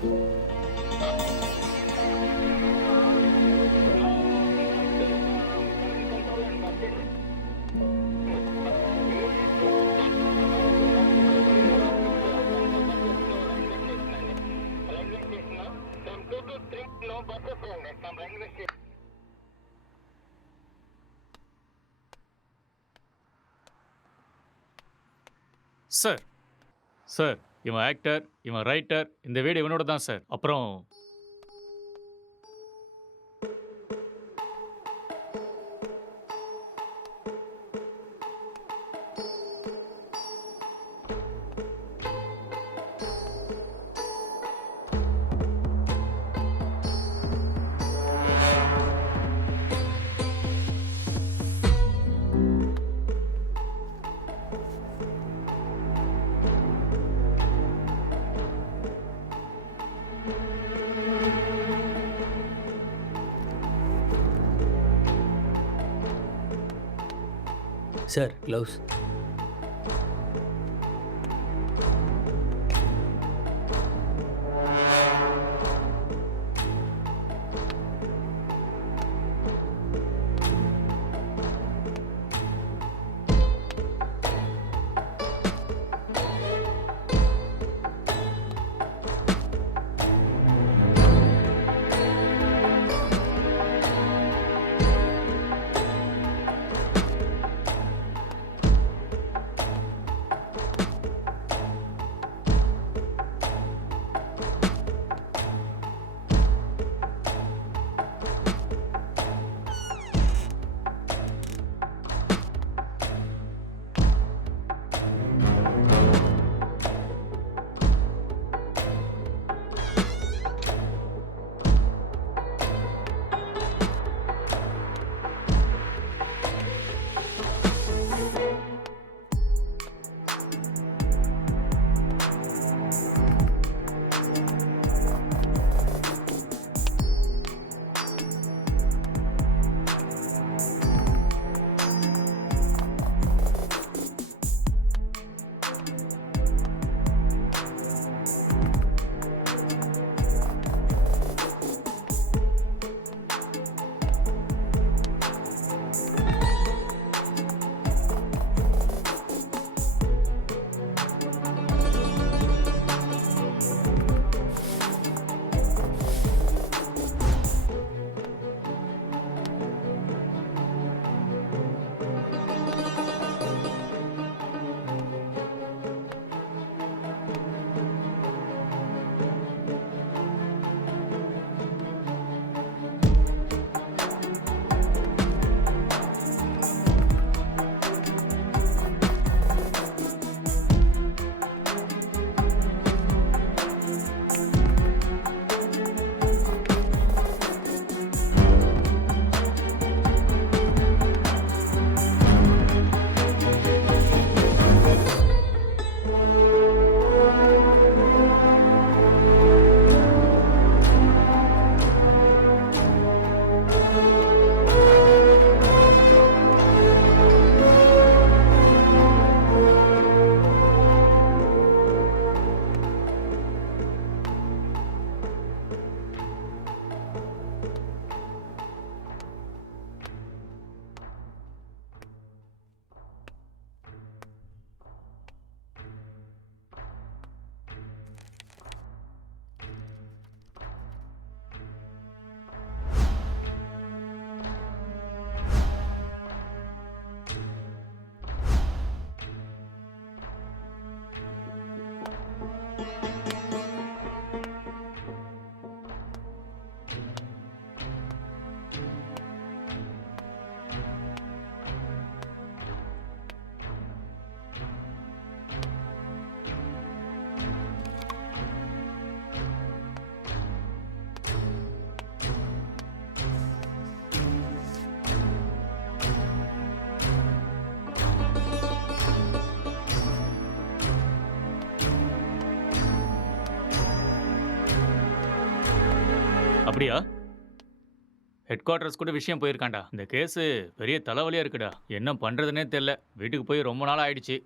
Sir sir இவன் actor, இவன் writer, இந்த வீடு இவனோட தான் சார். அப்புறம் சார் க்ளவுஸ். அப்படியா? ஹெட் குவார்ட்டர்ஸ் கூட விஷயம் போயிருக்கான்டா. இந்த கேஸு பெரிய தலைவலியா இருக்குடா. என்ன பண்றதுன்னே தெரியல. வீட்டுக்கு போய் ரொம்ப நாள் ஆயிடுச்சு.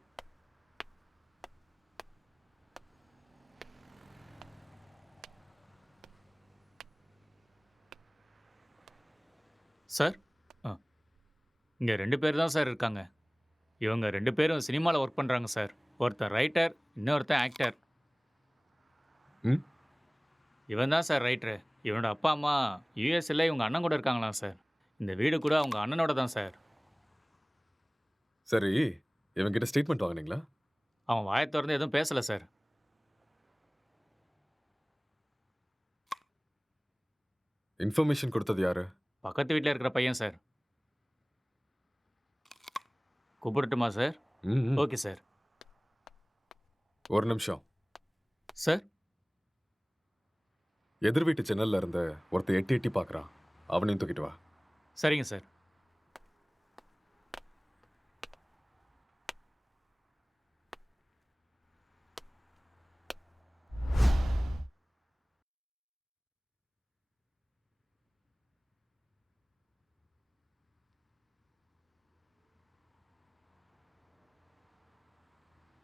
சார் இங்கே 2 பேர் தான் சார் இருக்காங்க. இவங்க 2 பேரும் சினிமாவில் ஒர்க் பண்ணுறாங்க சார். ஒருத்தர் ரைட்டர், இன்னொருத்தன் ஆக்டர். ம் இவன் தான் சார் ரைட்டரு. இவனோட அப்பா அம்மா யூஎஸ்ல இவங்க அண்ணன் கூட இருக்காங்களாம் சார். இந்த வீடு கூட அவங்க அண்ணனோட தான் சார். சரி, இவன்கிட்ட ஸ்டேட்மெண்ட் வாங்குனீங்களா? அவன் வாயை திறந்து எதுவும் பேசல சார். இன்ஃபர்மேஷன் கொடுத்தது யாரு? பக்கத்து வீட்டில் இருக்கிற பையன் சார். கூப்பிடட்டுமா சார்? ம் ஓகே சார். ஒரு நிமிஷம். சார் எதிர் வீட்டு ஜன்னல்ல இருந்து ஒருத்தன் எட்டி எட்டி பார்க்கறான். அவனையும் தூக்கிட்டு வா. சரிங்க சார்.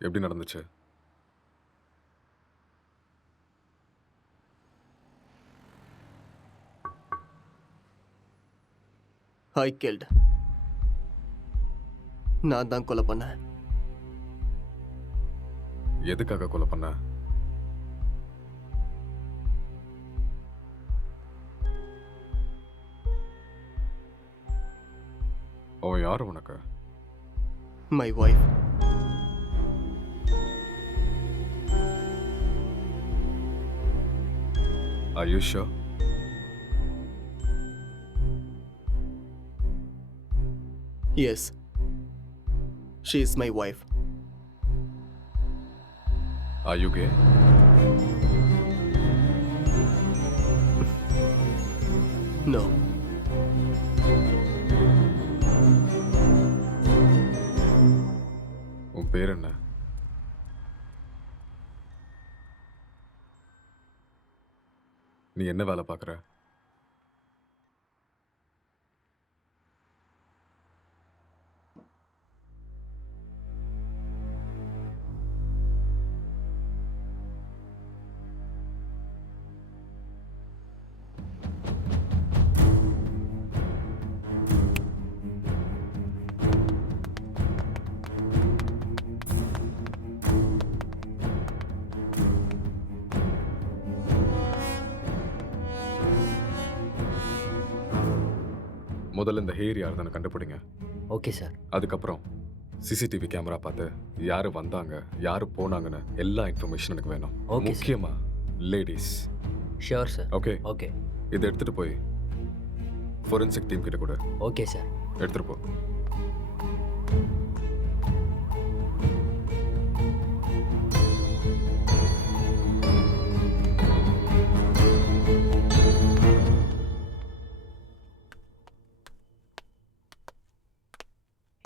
எப்படி நடந்துச்சு? I killed. நான் தான் கொலை பண்ணேன். எதுக்காக கொலை பண்ண? அவன் யாரு உனக்கு? My wife. Are you sure? Yes. She is my wife. Are you gay? No. உன் பேர் என்ன? நீ என்ன வேலை பார்க்குற? முதல்ல இந்த ஹேர் யாருன்னு கண்டுபிடிங்க. Okay sir. அதுக்கப்புறம் சிசிடிவி கேமரா பார்த்து யாரு வந்தாங்க, யாரு போனாங்கன்னு எல்லா இன்ஃபர்மேஷன் எனக்கு வேணும். Okay, sir. முக்கியமா ladies. Sure sir. Okay, okay. இதை எடுத்துட்டு போய் ஃபோரன்சிக் டீம் கிட்ட கூட ஓகே சார். எடுத்துட்டு போ.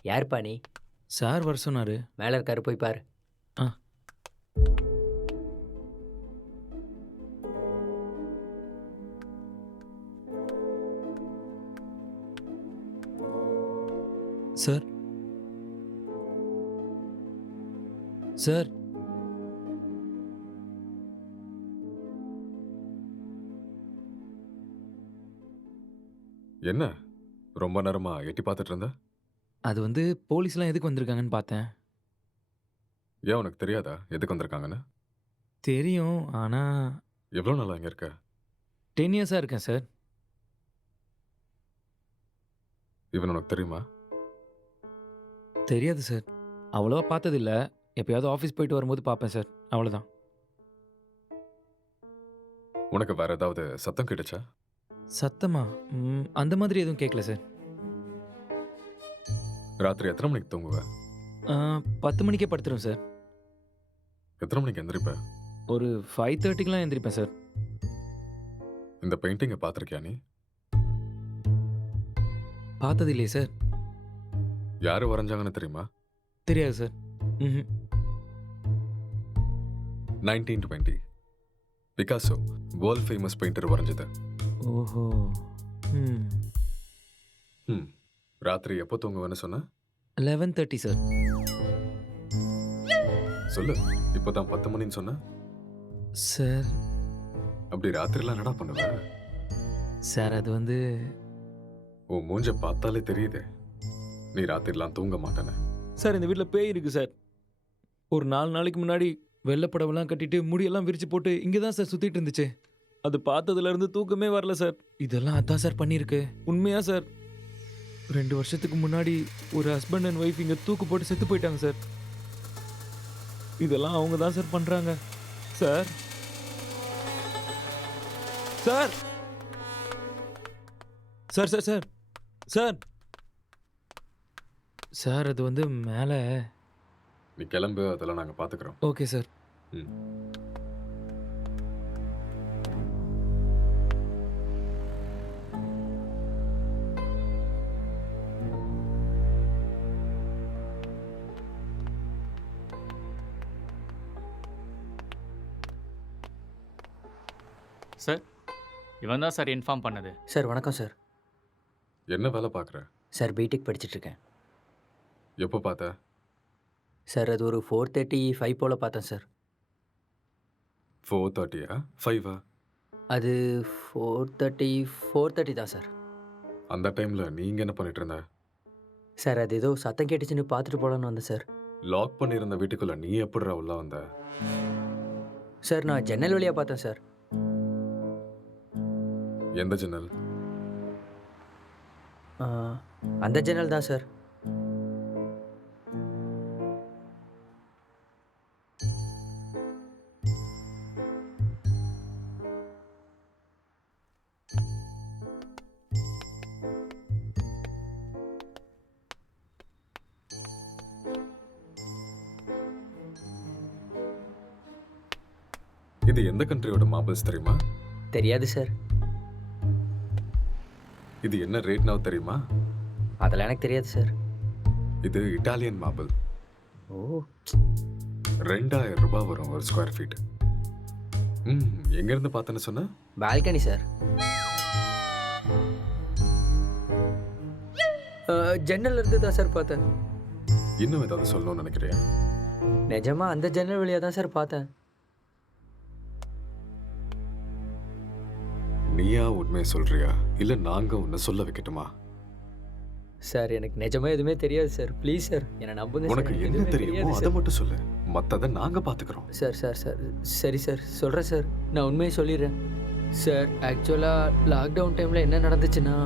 யாருப்பா நீ? சார் வர சொன்னாரு. மேலே இருக்காரு, போய் பாரு. ஆ. சார் சார் என்ன ரொம்ப நேரமா எட்டி பார்த்துட்டு இருந்த? அது வந்து போலீஸ்லாம் எதுக்கு வந்திருக்காங்கன்னு பார்த்தேன். ஏன் உனக்கு தெரியாதா எதுக்கு வந்திருக்காங்கன்னு? தெரியும், ஆனால் எவ்வளோ நாளா இங்க இருக்க? 10 இயர்ஸாக இருக்கேன் சார். இவன் உனக்கு தெரியுமா? தெரியாது சார். அவ்வளோவா பார்த்ததில்ல. எப்பயாவது ஆஃபீஸ் போயிட்டு வரும்போது பார்ப்பேன் சார், அவ்வளோதான். உனக்கு வேற ஏதாவது சத்தம் கிடைச்சா? சத்தமா? அந்த மாதிரி எதுவும் கேட்கல சார். ராத்திரி எத்தனை மணிக்கு தூங்குவ? 10 மணிக்கே படுத்துரும் சார். எத்தனை மணிக்கு எந்திரிப்ப? ஒரு 5:30க்கெலாம் எழுந்திரிப்பேன் சார். இந்த பெயிண்டிங்கை பார்த்துருக்கியா நீ? பார்த்தது இல்லையே சார். யாரு வரைஞ்சாங்கன்னு தெரியுமா? தெரியாது சார். ம். 1920 பிகாசோ வேர்ல்ட் ஃபேமஸ் பெயிண்டர் வரைஞ்சது. ஓஹோ. ம். ம் ராத்திரி எப்போ தூங்குவேன்னு சொன்ன? 11:30 சார். சொல்லு, இப்போதான் 10 மணின்னு சொன்ன. சார் அப்படி ராத்திரிலாம் என்னடா பண்ணுவ? சார் அது வந்து உன் மூஞ்ச பார்த்தாலே தெரியுதே நீ ராத்திரிலாம் தூங்க மாட்டேன்னு. சார் இந்த வீட்டில் பேய் இருக்குது சார். ஒரு 4 நாளைக்கு முன்னாடி வெள்ளைப்படவெல்லாம் கட்டிட்டு முடியெல்லாம் விரிச்சு போட்டு இங்கே தான் சார் சுற்றிட்டு இருந்துச்சு. அது பார்த்ததுலேருந்து தூக்கமே வரல சார். இதெல்லாம் அதான் சார் பண்ணியிருக்கு. உண்மையா சார், 2 வருஷத்துக்கு முன்னாடி ஒரு ஹஸ்பண்ட் அண்ட் ஒய்ஃப் இங்கே தூக்கு போட்டு செத்து போயிட்டாங்க சார். இதெல்லாம் அவங்க தான் சார் பண்ணுறாங்க sir. Sir sir sir sir sir sir அது வந்து மேலே. நீ கிளம்பு, அதெல்லாம் நாங்கள் பார்த்துக்குறோம். Okay sir. ம். சார் இவன் தான் சார் இன்ஃபார்ம் பண்ணது. சார் வணக்கம் சார். என்ன வேலை பார்க்குற? சார் பிடெக் படிச்சிட்ருக்கேன். எப்போ பார்த்த? சார் அது ஒரு 4:35 போல் பார்த்தேன் சார். 4:30 5 அது 4:30 தான் சார். அந்த டைமில் நீங்கள் என்ன பண்ணிட்டு இருந்த? சார் அது ஏதோ சத்தம் கேட்டுச்சுன்னு பார்த்துட்டு போகலான்னு வந்தேன் சார். லாக் பண்ணியிருந்த வீட்டுக்குள்ளே நீ எப்படிடா உள்ள வந்த? சார் நான் ஜன்னல் வழியாக பார்த்தேன் சார். எந்த ஜன்னல்? ஆ, அந்த ஜன்னல் தான் சார். இது எந்த கண்ட்ரியோட மார்பிள்ஸ் தெரியுமா? தெரியாது சார். இது என்ன ரேட் நான் தெரியுமா? அதெல்லாம் எனக்கு தெரியாது சார். இது இட்டாலியன் மார்பிள். ஓ 2000 ரூபாய் வரும் ஒரு ஸ்கொயர் ஃபீட். எங்கேருந்து பார்த்தேன்னு சொன்ன? Balcony sir. ஜன்னல் இருந்து தான் சார் பார்த்தேன். இன்னும் ஏதாவது சொல்லணும்னு நினைக்கிறியா? நிஜமா அந்த ஜன்னல் வழியாக தான் சார் பார்த்தேன். நீயா உண்மையை சொல்றியா இல்லை நாங்கள் உன்னை சொல்ல வைக்கட்டுமா? சார் எனக்கு நிஜமா எதுவுமே தெரியாது சார். ப்ளீஸ் சார் என்னை நம்புங்க சார். உனக்கு எனக்கு என்ன எதுவுமே தெரியுமோ தெரியாது அதை சார். மட்டும் சொல்லு, மற்றதை நாங்கள் பார்த்துக்குறோம். சார் சார் சார் சரி சார் சொல்கிறேன் சார். நான் உண்மையை சொல்லிடுறேன் சார். ஆக்சுவலாக லாக்டவுன் டைமில் என்ன நடந்துச்சுன்னா,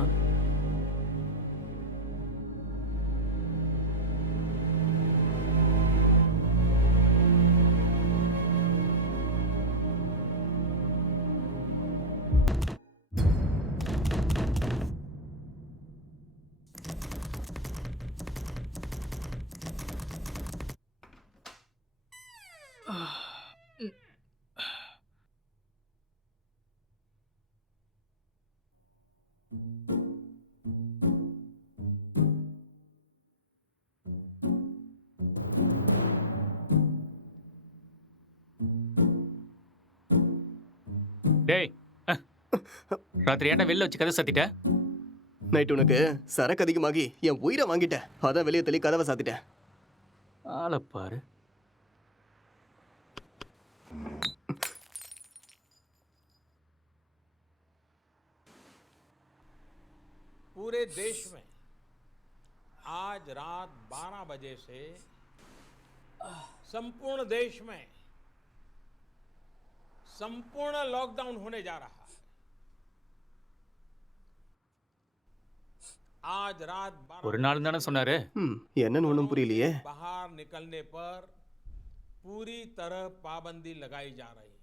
டேய் ராத்திரி ஏன்டா வெளில வச்சு கதை சத்திட்ட? நைட் உனக்கு சரக்கு அதிகமாகி என் உயிரை வாங்கிட்டேன். அதான் வெளியே தள்ளி கதவை சாத்திட்டேன். ஆளை பாரு. पूरे देश में आज रात 12 बजे से संपूर्ण देश में संपूर्ण लॉकडाउन होने जा रहा है। आज रात 12 ஒரு நாள் தானே சொன்னாரு. என்னன்னு ஒன்றும் புரியலையே. बाहर निकलने पर पूरी तरह पाबंदी लगाई जा रही है।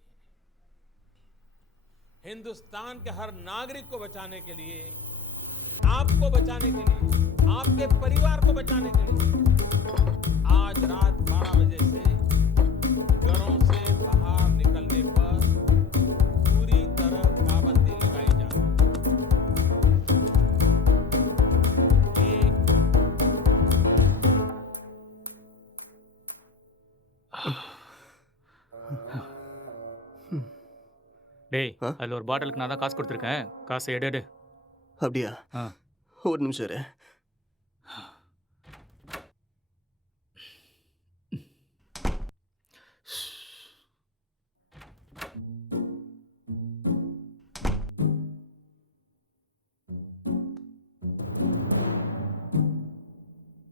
हिंदुस्तान के हर नागरिक को बचाने के लिए, आपको बचाने के लिए, आपके परिवार को बचाने के लिए आज रात 12 बजे से घरों से बाहर निकलने पर पूरी तरह पाबंदी लगाई जा रही है। டேய் அதில் ஒரு பாட்டிலுக்கு நான் தான் காசு கொடுத்துருக்கேன். காசை எடு. அப்படியா? ஆ. ஒரு நிமிஷம் இரு.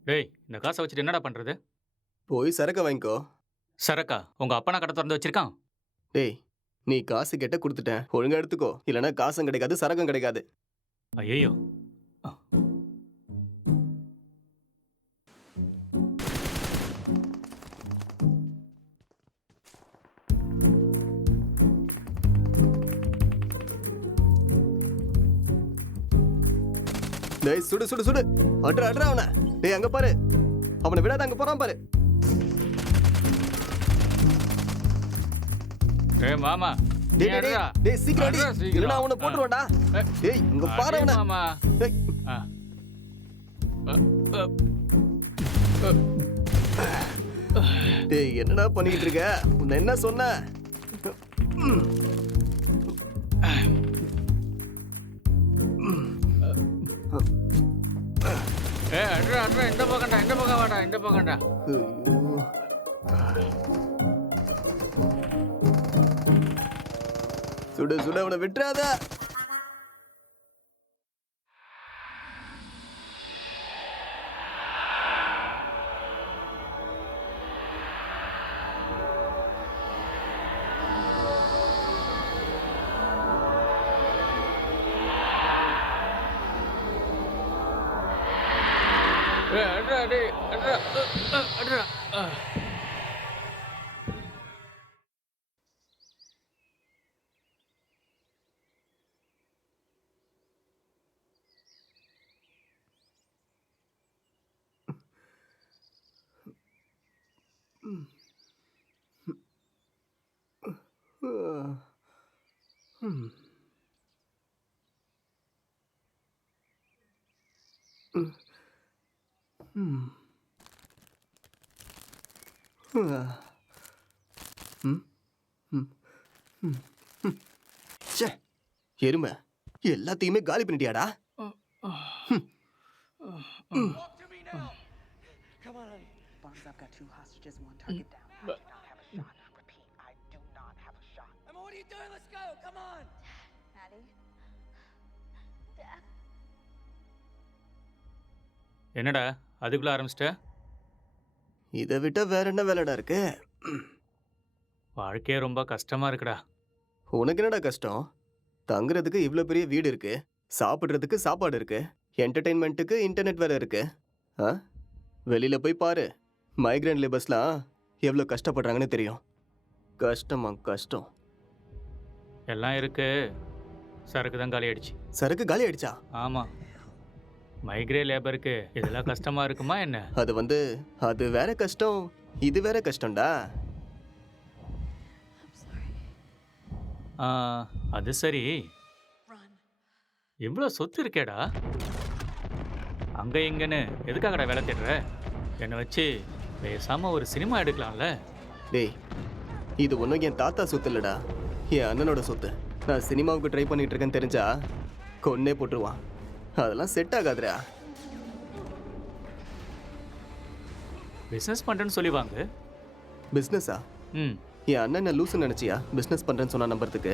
டேய் இந்த காசை வச்சுட்டு என்னடா பண்றது? போய் சரக்க வாங்கிக்கோ. சரக்கா உங்க அப்பனா கடை திறந்து வச்சிருக்கான்? டேய், நீ காசு கேட்ட கொடுத்துட்டேன், ஒழுங்கா எடுத்துக்கோ. இல்லைன்னா காசும் கிடைக்காது, சரக்கும் கிடைக்காது. ஐயோ. டேய், சுடு சுடு சுடு, அட்ரா அட்ரா அவனை. டேய், அங்க பாரு, அவனை விடாத, அங்க போறான் பாரு. டேய் மாமா, டேய் டேய், டேய், டேய் சீக்கிரம் அடி, அட்ரா, சீக்கிரம். இல்லைன்னா அவனை போட்டுருவான்டா. டேய், அங்க பாரு அவனை. மாமா. டேய், ஆ. டேய், என்னடா பண்ணிக்கிட்டு இருக்க? உன்னை என்ன சொன்ன? ஏய் அட்ரா அட்ரா, இந்த பக்கம்டா, இந்த பக்கம் வாடா, இந்த பக்கம்டா. ஐயோ. சுடு சுடு, அவனை விட்டுறாத. ஏய் அட்ரா டேய், அட்ரா அட்ரா. ச்சே, எருமை, எல்லாத்தையுமே காலி பண்ணிட்டியாடா? Bonds, I've got 2 hostages, 1 target down. I do not have a shot. Repeat, I do not have a shot. Emma, what are you doing? Let's go. Come on. Maddie? Dad? என்னடா அதுக்குள்ள ஆரம்பிச்சிட்ட? இதை விட்டா வேற என்ன வேலைடா இருக்கு? வாழ்க்கையே ரொம்ப கஷ்டமா இருக்குடா. உனக்கு என்னடா கஷ்டம்? தங்குறதுக்கு இவ்வளோ பெரிய வீடு இருக்கு, சாப்பிட்றதுக்கு சாப்பாடு இருக்கு, என்டர்டெயின்மெண்ட்டுக்கு இன்டர்நெட் வேற இருக்கு. ஆ, வெளியில போய் பாரு, மைக்ரேண்ட் லேபர்ஸ்லாம் எவ்வளோ கஷ்டப்படுறாங்கன்னு தெரியும். கஷ்டமா கஷ்டம். எல்லாம் இருக்கு, சரக்கு தான் காலி ஆயிடுச்சு. சரக்கு காலி ஆயிடுச்சா? ஆமா, மைக்ரே லேபருக்கு இதெல்லாம் கஷ்டமா இருக்குமா என்ன? அது வேற கஷ்டம், இது வேற கஷ்டம்டா. ஆ, அது சரி, Run. இவ்வளோ சொத்து இருக்கேடா, அங்க இங்கன்னு எதுக்காகடா வேலை தேடுற? என்னை வச்சு பேசாம ஒரு சினிமா எடுக்கலாம்ல? டேய், இது ஒன்றும் என் தாத்தா சொத்து இல்லடா, என் அண்ணனோட சொத்து. நான் சினிமாவுக்கு ட்ரை பண்ணிட்டு இருக்கேன்னு தெரிஞ்சா கொன்னே போட்டுருவான். அதெல்லாம் செட் ஆகாதுடா. பிஸ்னஸ் பண்ணுறேன்னு சொல்லி வாங்க. பிஸ்னஸா? ம், என் அண்ணன் என்ன லூசுன்னு நினச்சியா பிஸ்னஸ் பண்ணுறேன்னு சொன்னா நம்புறதுக்கு?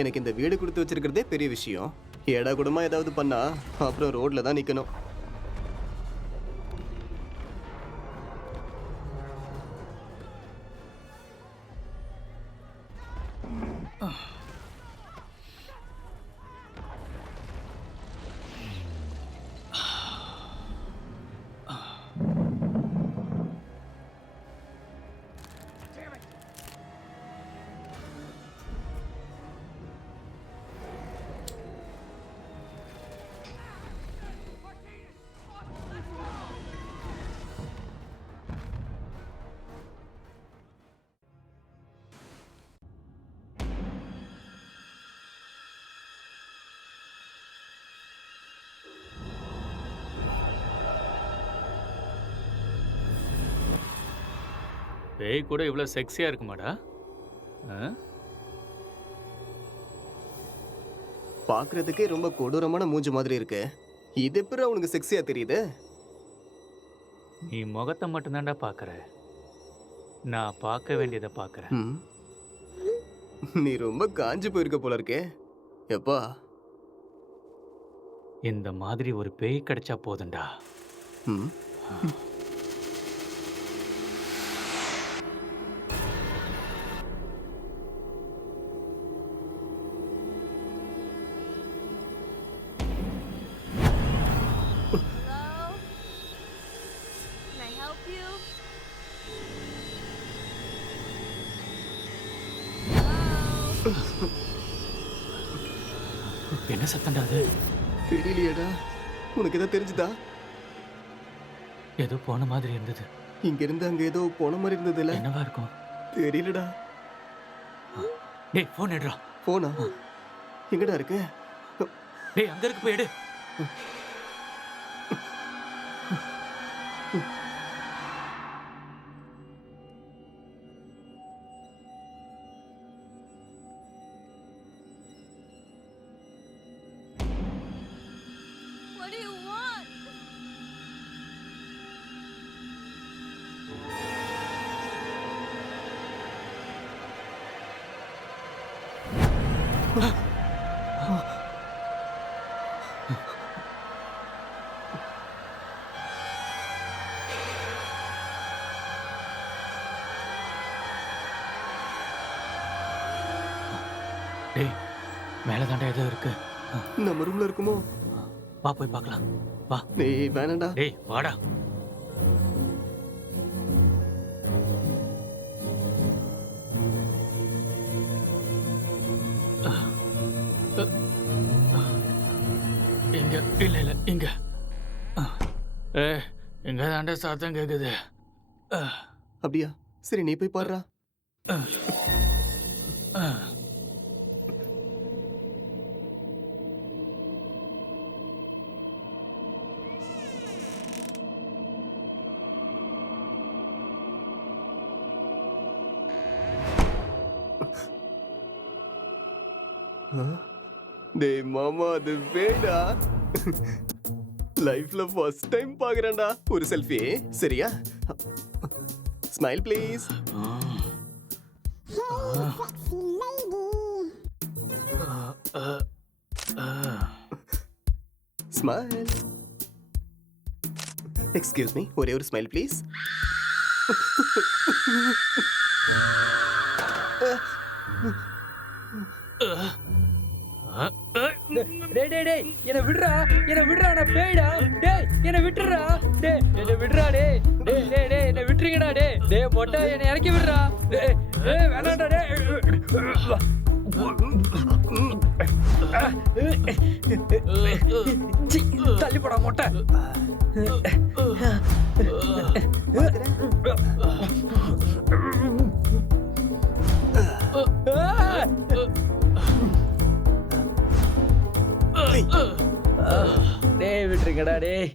எனக்கு இந்த வீடு கொடுத்து வச்சிருக்கிறதே பெரிய விஷயம். ஏடா கூடமா ஏதாவது பண்ணா அப்புறம் ரோட்ல தான் நிற்கணும். பேய் கூட இவ்வளோ செக்ஸியாக இருக்குமாடா? ஆ? பார்க்கறதுக்கே ரொம்ப கொடூரமான மூஞ்சி மாதிரி இருக்கு. இது எப்படி உனக்கு செக்ஸியா தெரியுது? நீ முகத்தை மட்டும்தான்டா பார்க்குற, நான் பார்க்க வேண்டியதை பார்க்குறேன். ம். நீ ரொம்ப காஞ்சு போயிருக்க போல இருக்கே. எப்பா, இந்த மாதிரி ஒரு பேய் கிடைச்சா போதும்டா. ம். ஆ. Hello? Can I help you? Hello? என்ன சத்தம்டா அது? தெரியலையேடா. உனக்கு ஏதோ தெரிஞ்சுதா? ஏதோ போன மாதிரி இருந்தது. இங்க இருந்து அங்க ஏதோ போன மாதிரி இருந்ததுல. என்னவா இருக்கும்? தெரியலடா. டேய் ஃபோன் எடுறா. போனா எங்கடா இருக்கு? டேய் அங்க இருக்கு, போய் எடு. What do you want? டேய் மேல தாண்டா ஏதோ இருக்கு. நம்ம ரூம்ல இருக்குமோ? வா போய் பார்க்கலாம். வா. டேய் வேணாம்டா. டேய் வாடா. இங்க இல்ல இல்ல இங்க. இங்க தாண்டா சத்தம் கேக்குது. அப்படியா? சரி நீ போய் பாருடா. டேய் மாமா, அது வேடா. லைஃப்ல ஃபர்ஸ்ட் டைம் பாக்குறேன்டா. ஒரு செல்ஃபி சரியா? Smile please. Smile. Excuse me, ஒரே ஒரு ஸ்மைல் ப்ளீஸ். டேய் டேய் டேய் என்ன விடுறா, என்ன விடுறா, நான் பேய்டா. டேய் என்ன விட்டுறா. டேய் என்ன விடுறா. டேய் டேய் டேய் டேய் என்ன விட்டுறீங்கடா. டேய் டேய் மொட்டை என்ன இறக்கி விடுறா. டேய் டேய் வேணாம்டா. டேய் சீ, தள்ளி போடா மொட்டை. டேய் விட்டுருங்கடா. டேய்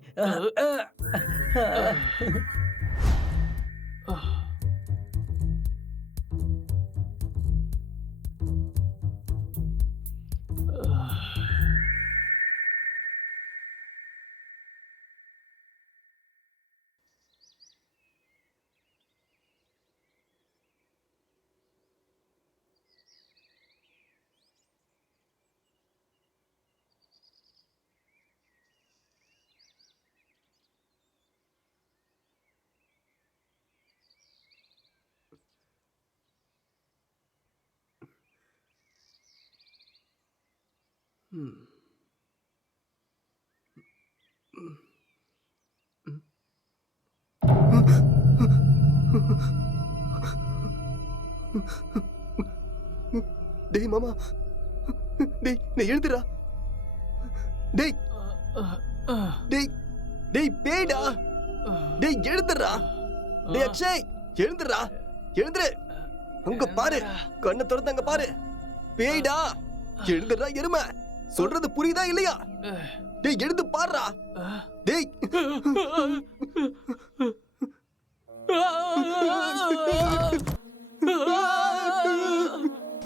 டேய் மாமா, டேய் நீ எழுந்துடா. டேய் டேய் டேய் பேய்டா. டேய் எழுந்துடா. டேய் அக்ஷய் எழுந்துடா. எழுந்துரு. அங்க பாரு, கண்ணை திறந்து அங்க பாரு. பேய்டா. எழுந்துடா எருமை. சொல்றது புரியுதா இல்லையா? டேய் எழுந்து பாருடா. டேய்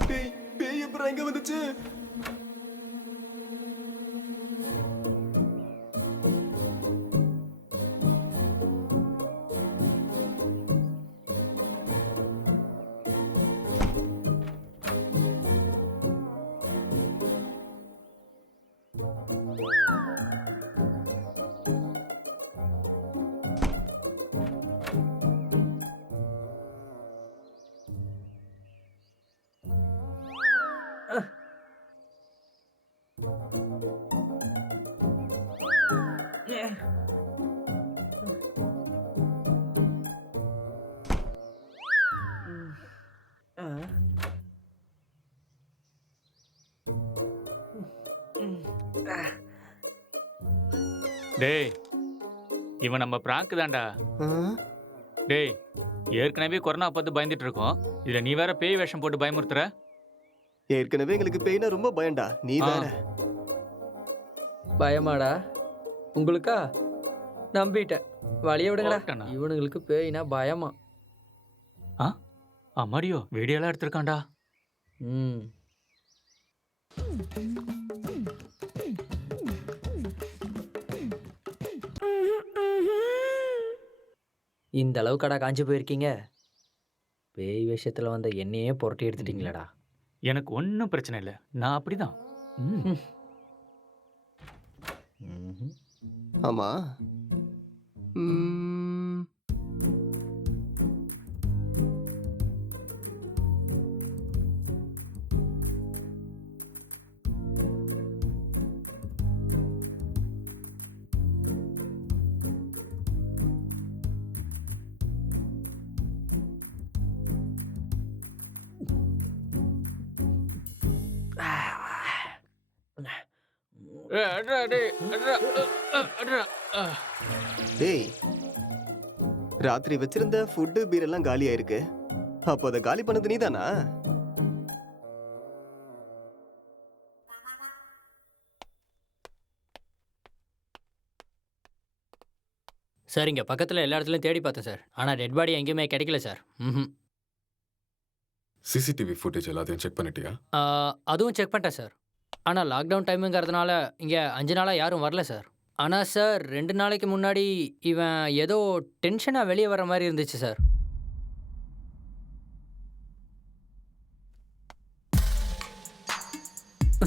டேய் பேய் எப்பறம் எங்க வந்துச்சு? டேய் இவன் நம்ம பிராங்க் தான்டா. ஆ? டேய் ஏற்கனவே கொரோனா பார்த்து பயந்துட்டு இருக்கோம். இதுல நீ வேற பேய் வேஷம் போட்டு பயமுறுத்துற. ஏற்கனவே எங்களுக்கு பெயினா ரொம்ப பயம்டா, நீ ஆ. வேற. பயமாடா உங்களுக்கா? நம்பிட்டேன். வழிய விடுங்கடா. போட்டேனா? இவனுங்களுக்கு பேய்னா பயமா. அம்மாடியோ வீடியோலாம் எடுத்திருக்கான்டா. ம். இந்த அளவுக்கடா காஞ்சி போயிருக்கீங்க? பேய் விஷயத்துல வந்த என்னையே புரட்டி எடுத்துட்டீங்களேடா. எனக்கு ஒன்றும் பிரச்சனை இல்லை, நான் அப்படிதான். ம். ம்ஹும். ஆமா. ம், அட்ரா டேய் அட்ரா அட்ரா. டேய், ராத்திரி வச்சிருந்த ஃபுட்டு பீர் எல்லாம் காலியா இருக்கு. அப்போ அதை காலி பண்ணது நீதானா? சார் இங்கே பக்கத்தில் எல்லா இடத்துலையும் தேடி பார்த்தேன் சார். ஆனால் டெட் பாடி எங்கேயுமே கிடைக்கல சார். ம். சிசிடிவி ஃபுட்டேஜ் எல்லாத்தையும் செக் பண்ணிட்டியா? அதுவும் செக் பண்ணிட்டேன் சார். ஆனால் லாக்டவுன் டைமுங்கிறதுனால இங்கே 5 நாளாக யாரும் வரல சார். ஆனால் சார் 2 நாளைக்கு முன்னாடி இவன் ஏதோ டென்ஷனாக வெளியே வர மாதிரி இருந்துச்சு சார்.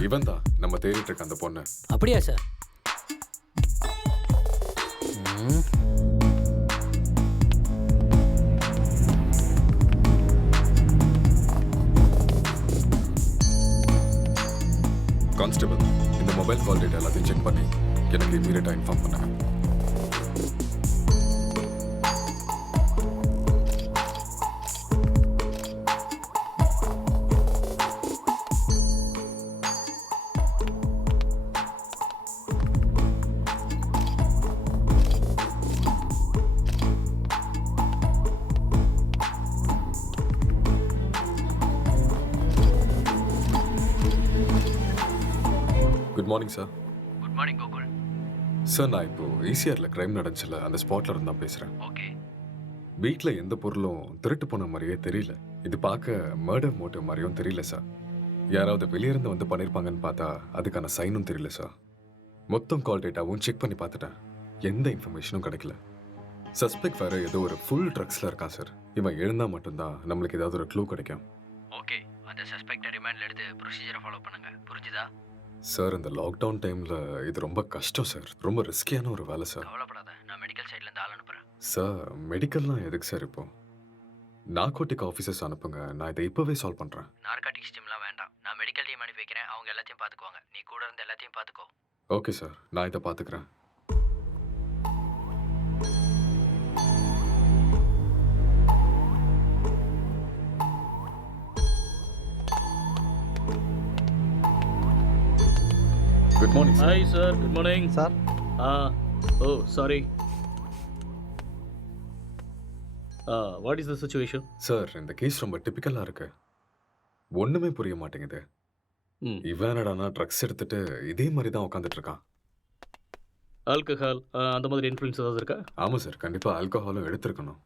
இவன் தான் நம்ம தேடிட்டு இருக்க அந்த பொண்ணு. அப்படியா சார்? ம். கான்ஸ்டபிள், இந்த மொபைல் கால் டேட்டா எல்லாத்தையும் செக் பண்ணி எனக்கு இமீடியட்டாக இன்ஃபார்ம் பண்ணுங்க. Good morning sir. Good morning Gokul. Sir, நான் இப்போ ஈசிஆரில் க்ரைம் நடந்துச்சுல, அந்த ஸ்பாட்ல இருந்து தான் பேசுகிறேன். ஓகே. வீட்டில் எந்த பொருளும் திருட்டு போன மாதிரியே தெரியல. இது பார்க்க மர்டர் மோட்டிவ் மாதிரியும் தெரியல சார். யாராவது வெளியிருந்து வந்து பண்ணியிருப்பாங்கன்னு பார்த்தா அதுக்கான சைனும் தெரியல சார். மொத்தம் கால் டேட்டாவும் செக் பண்ணி பார்த்துட்டேன், எந்த இன்ஃபர்மேஷனும் கிடைக்கல. சஸ்பெக்ட் வேற ஏதோ ஒரு ஃபுல் ட்ரக்ஸில் இருக்கான் சார். இவன் எழுந்தா மட்டும்தான் நம்மளுக்கு ஏதாவது ஒரு க்ளூ கிடைக்கும். ஓகே, அந்த சஸ்பெக்டை ரிமாண்டில் எடுத்து ப்ரொசீஜரை ஃபாலோ பண்ணுங்க. புரிஞ்சுதா? சார், இந்த லாக்டவுன் டைமில் இது ரொம்ப கஷ்டம் சார். ரொம்ப ரிஸ்கியான ஒரு வேலை சார். கவலைப்படாத, நான் மெடிக்கல் சைட்லேருந்து ஆள் அனுப்புகிறேன். சார், மெடிக்கல்லாம் எதுக்கு சார் இப்போ? நார்கோட்டிக் ஆஃபீஸர்ஸ் அனுப்புங்க, நான் இதை இப்போவே சால்வ் பண்ணுறேன். நார்காட்டிக்ஸ் டீம்லாம் வேண்டாம். நான் மெடிக்கல் டீம் அனுப்பி வைக்கிறேன். அவங்க எல்லாத்தையும் பார்த்துக்குவாங்க. நீ கூட இருந்து எல்லாத்தையும் பார்த்துக்கோ. ஓகே சார், நான் இதை பார்த்துக்கிறேன். Good morning sir. Hi sir, good morning sir. Oh sorry. What is the situation? Sir, இந்த கேஸ் ரொம்ப டிப்பிக்கலாக இருக்கு. ஒன்றுமே புரிய மாட்டேங்குது. இவன் என்னடானா ட்ரக்ஸ் எடுத்துட்டு இதே மாதிரி தான் உட்காந்துட்டு இருக்கான். ஆல்கஹால் அந்த மாதிரி இன்ஃப்ளூயன்ஸ் ஏதாவது இருக்கா? ஆமாம் சார், கண்டிப்பாக ஆல்கஹாலும் எடுத்துருக்கணும்.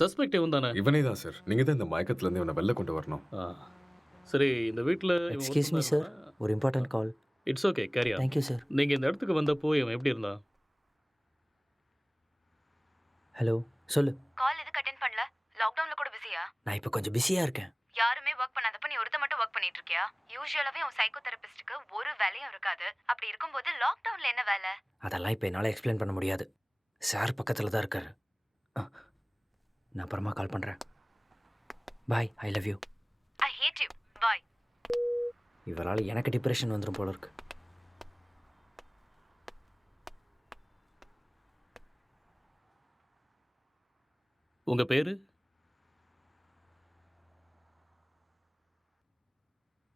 சஸ்பெக்ட் இவன் தானே? இவனே தான் சார். நீங்கள் தான் இந்த மயக்கத்துலேருந்து இவனை வெளில கொண்டு வரணும். சரி, இந்த வீட்டில் எக்ஸ்கியூஸ் மீ சார், ஒரு important call. It's okay, carry on. Thank you sir. நீங்கள் இந்த இடத்துக்கு வந்தப்போ இவன் எப்படி இருந்தான்? ஹலோ, சொல்லு. கால் எதுக்கு அட்டென்ட் பண்ணல? லாக்டவுன்ல கூட பிஸியா? நான் இப்போ கொஞ்சம் பிஸியாக இருக்கேன். யாருமே ஒர்க் பண்ணாதப்ப நீ ஒருத்த மட்டும் ஒர்க் பண்ணிட்டு இருக்கியா? யூசுவலாவே உன் சைக்கோ தெரபிஸ்டுக்கு ஒரு வேலையும் இருக்காது. அப்படி இருக்கும்போது லாக்டவுன்ல என்ன வேலை? அதெல்லாம் இப்போ என்னால் எக்ஸ்பிளைன் பண்ண முடியாது. சார் பக்கத்தில் தான் இருக்காரு. நான் அப்புறமா கால் பண்ணுறேன். Bye, I love you. I hate you. Bye. இவரால் எனக்கு டிப்ரெஷன் வந்துடும் போல இருக்கு. உங்க பேரு?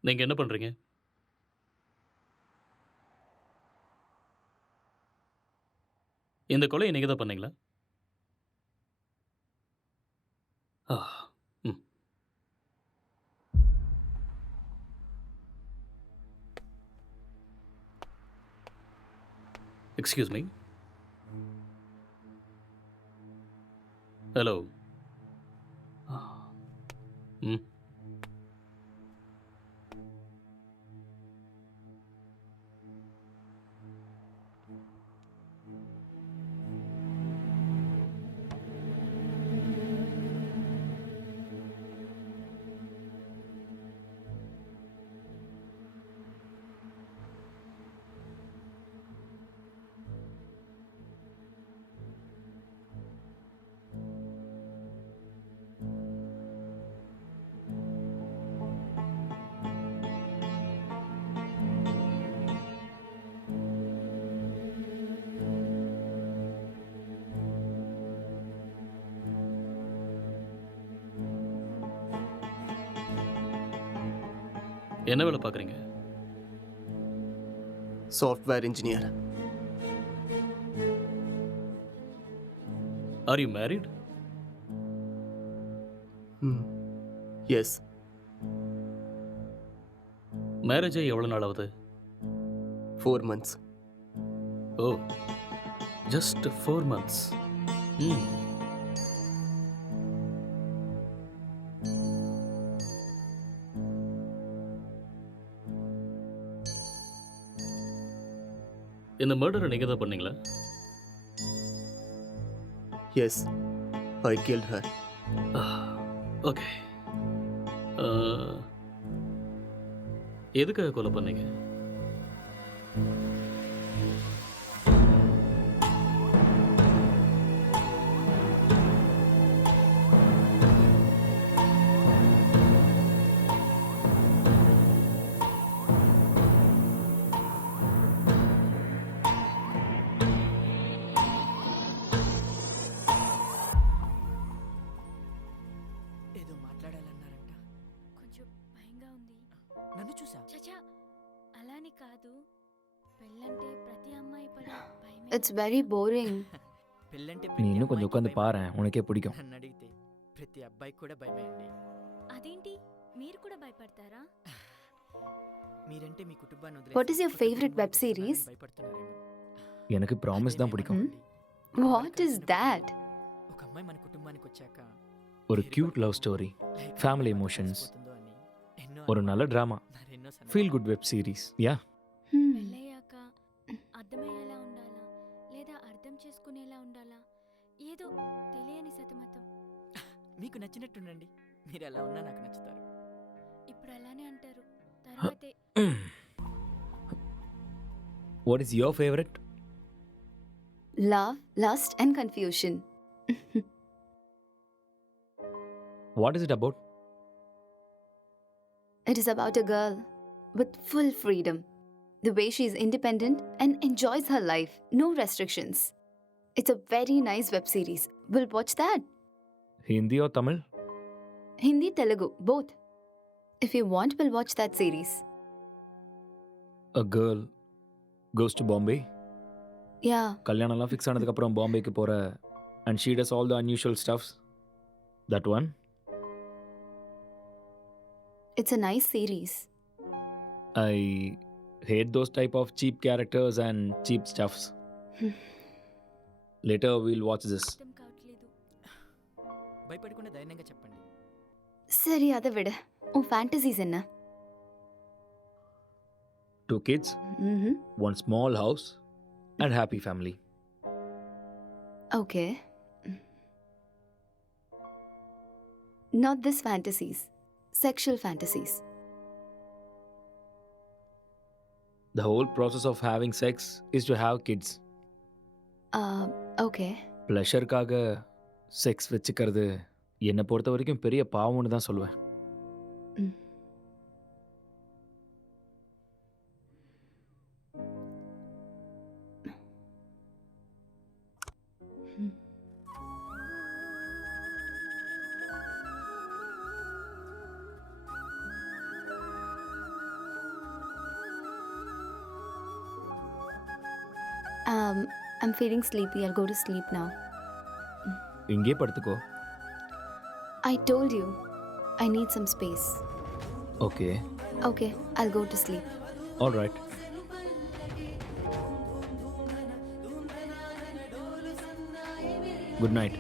நீங்க என்ன பண்றீங்க? இந்த கொலையை நீங்க தான் பண்ணீங்களா? Ah, hmm. Excuse me. Hello. Hmm. என்ன வேலை பார்க்குறீங்க? Software engineer. Are you married? Yes. Marriage ஆகி எவ்வளோ நாள் ஆகுது? 4 months. ஓ, ஜஸ்ட் 4 months. ம். இந்த மர்டரை நீங்க தான் பண்ணீங்களா? எஸ், ஐ killed her. ஓகே. எதுக்காக கொலை பண்ணீங்க? ఏదో మాట్లాడాలన్నారంట. కొంచెం భయంగా ఉంది. నన్ను చూసా? చచా అలాని కాదు. పెళ్ళంటే ప్రతి అమ్మాయి పడే భయమే. It's very boring. పెళ్ళంటే நீ ప్రతి இன்னும் கொஞ்சம் అమ్మాయికి உட்காந்து భయమే. பாரு, உனக்கே பிடிக்கும். నన్ను అడిగితే ప్రతి అబ్బాయికి కూడా భయమే అండి. అదేంటి మీరు కూడా భయపడతారా? మీరంటే మీ కుటుంబాన్ని వదిలేసి What is your కొత్త favorite కుటుంబానికి web series? వస్తున్నారని భయపడుతున్నారేమో. எனக்கு ப்ராமிஸ் தான் అదేనేమో பிடிக்கும். అనుకోండి. What is that? ఒక అమ్మాయి మన కుటుంబానికి వచ్చాక ஒரு వేరే క్యూట్ పక్క లవ్ స్టోరీ, లైఫ్ family ఎలా emotions, కలిసిపోతుందో అని ఎన్నో ஒரு நல்ல ட்ராமா, మరెన్నో సందర్భాలు. Feel good web series. Yeah, పెళ్ళయ్యాక అర్థమయ్యేలా ఉండాలా లేదా అర్థం చేసుకునేలా ఉండాలా? ఏదో తెలియని సతమతం. మీకు నచ్చినట్టుండండి. మీరు ఎలా ఉన్నా నాకు నచ్చుతారు. ఇప్పుడు అలానే అంటారు, తర్వాతే what is your favourite? Love, lust and confusion. What is it about? It is about a girl with full freedom. The way she is independent and enjoys her life. No restrictions. It's a very nice web series. We'll watch that. Hindi or Tamil? Hindi, Telugu, both. If you want, we'll watch that series. A girl goes to Bombay. Yeah, கல்யாணம்லாம் fix ஆனதுக்கப்புறம் பாம்பேக்கு போகிற and she does all the unusual stuffs. That one? it's a nice series. I hate those type of cheap characters and cheap stuffs. Later we'll watch this. అర్థం కావట్లేదు. భయపడకుండా ధైర్యంగా చెప్పండి. சரி, அதை விடு. உன் ஃபேண்டசிஸ் என்ன? 2 kids, Mm-hmm. 1 small house and happy family. Okay. Not this fantasies. Sexual fantasies. The whole process of having sex is to have kids. Okay. ப்ளஷருக்காக செக்ஸ் வச்சுக்கிறது என்னை பொறுத்த வரைக்கும் பெரிய பாவம்னு தான் சொல்லுவேன். I'm feeling sleepy. I'll go to sleep now. இங்கே படுத்துக்கோ. I told you, I need some space. Okay. Okay, I'll go to sleep. All right. Good night.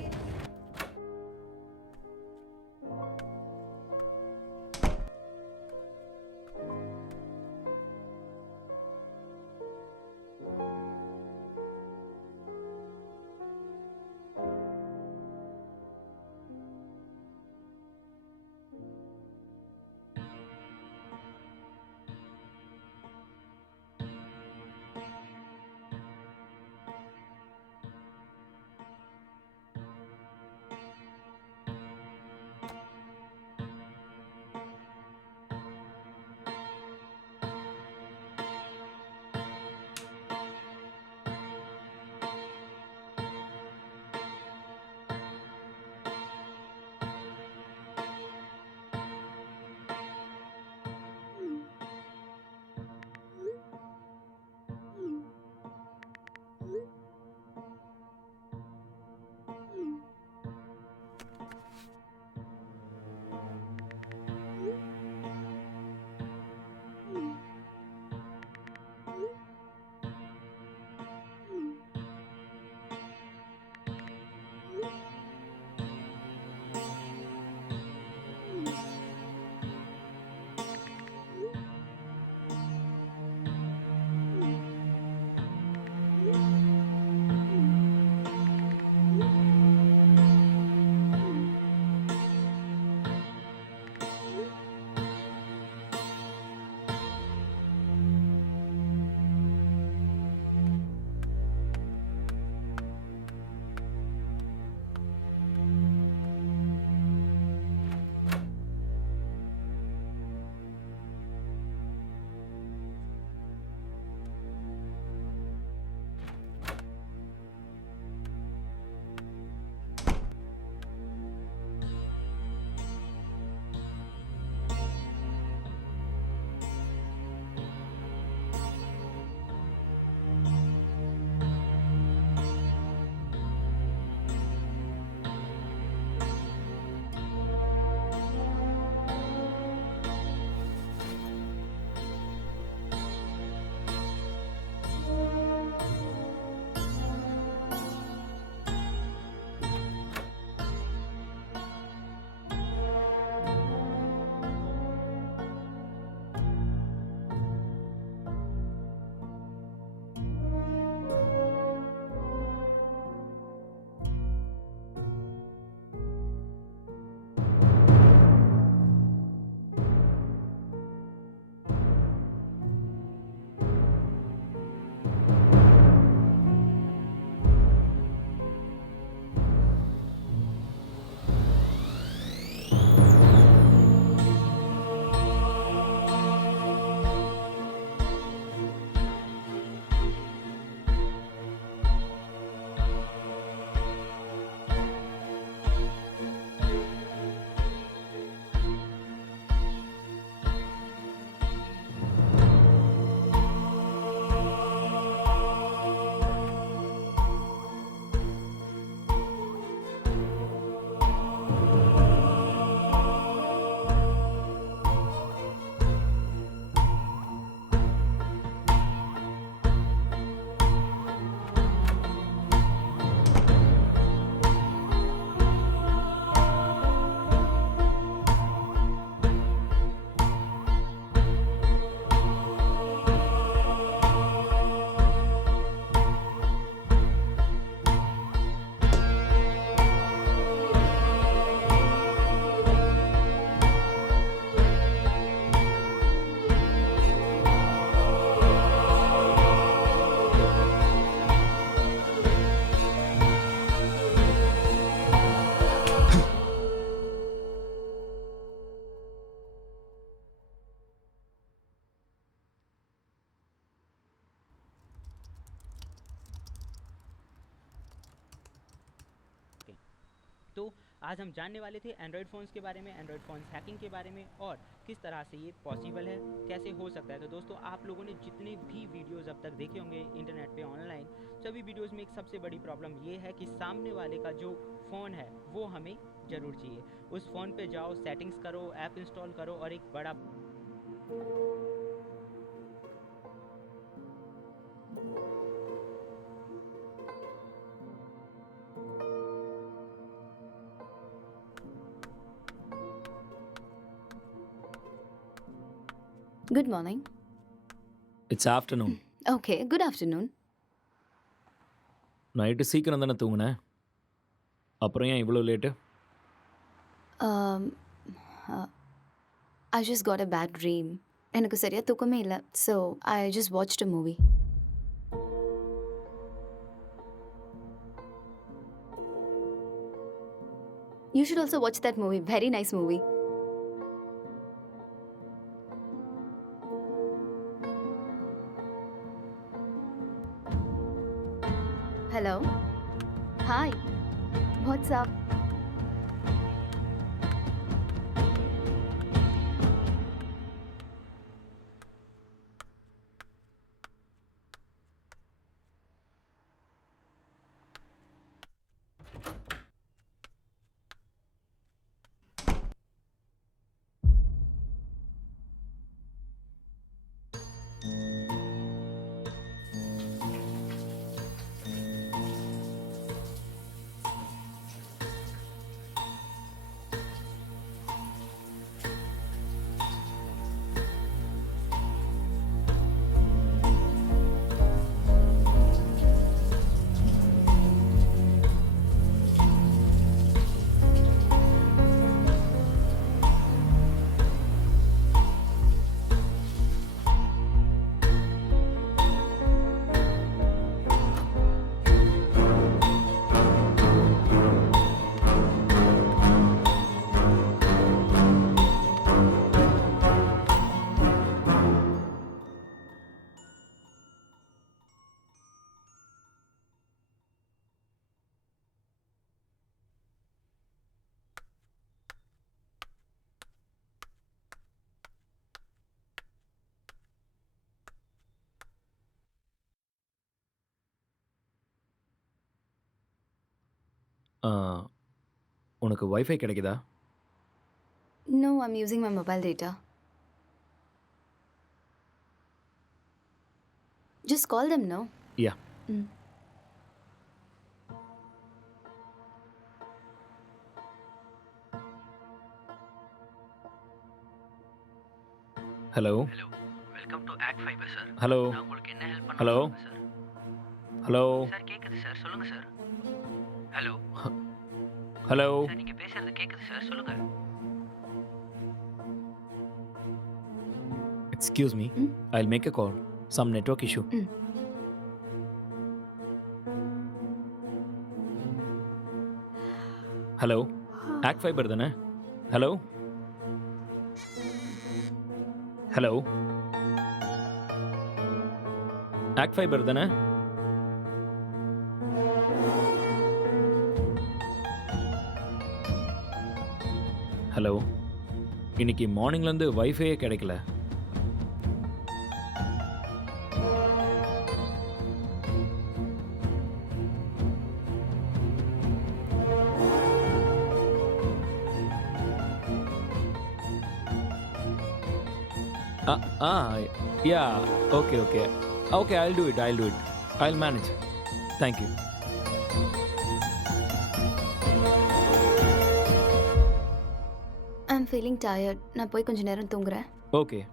तो आज हम जानने वाले थे एंड्रॉयड फ़ोन्स के बारे में, एंड्रॉयड फ़ोन्स हैकिंग के बारे में और किस तरह से ये पॉसिबल है, कैसे हो सकता है। तो दोस्तों आप लोगों ने जितने भी वीडियोज़ अब तक देखे होंगे इंटरनेट पे ऑनलाइन सभी वीडियोस में एक सबसे बड़ी प्रॉब्लम ये है कि सामने वाले का जो फ़ोन है वो हमें ज़रूर चाहिए। उस फ़ोन पे जाओ, सेटिंग्स करो, ऐप इंस्टॉल करो और एक बड़ा Good morning. It's afternoon. Okay, good afternoon. Night சீக்கிரம் தானே தூங்குனேன், அப்புறம் ஏன் இவ்வளோ late? Um, uh, I just got a bad dream. எனக்கு சரியா தூக்கமே இல்லை. So, I just watched a movie. You should also watch that movie. Very nice movie. Hello. Hi. What's up? உனக்கு வைஃபை கிடைக்குதா? No, I'm using my mobile data. Just call them, no? Yeah. Mm. Hello. Hello, welcome to act fibre sir. Hello. நான் உங்களுக்கு என்ன help hello. பண்ணணும் sir? Hello. Sir கேக்குது sir, சொல்லுங்க sir. Hello. Hello. Sir நீங்க பேசுறது கேக்குது சார், சொல்லுங்க. Excuse me, I'll make a call. Some network issue. Hello, act fibre தானே? ஹலோ. ஹலோ, ஆக்ட் ஃபைபர் தானே? ஹலோ, இன்னைக்கு மார்னிங்லேருந்து வைஃபையே கிடைக்கல. Yeah, okay. Okay, I'll do it. I'll manage. Thank you. I'm feeling tired. நான் போய் கொஞ்ச நேரம் தூங்குறேன். Okay.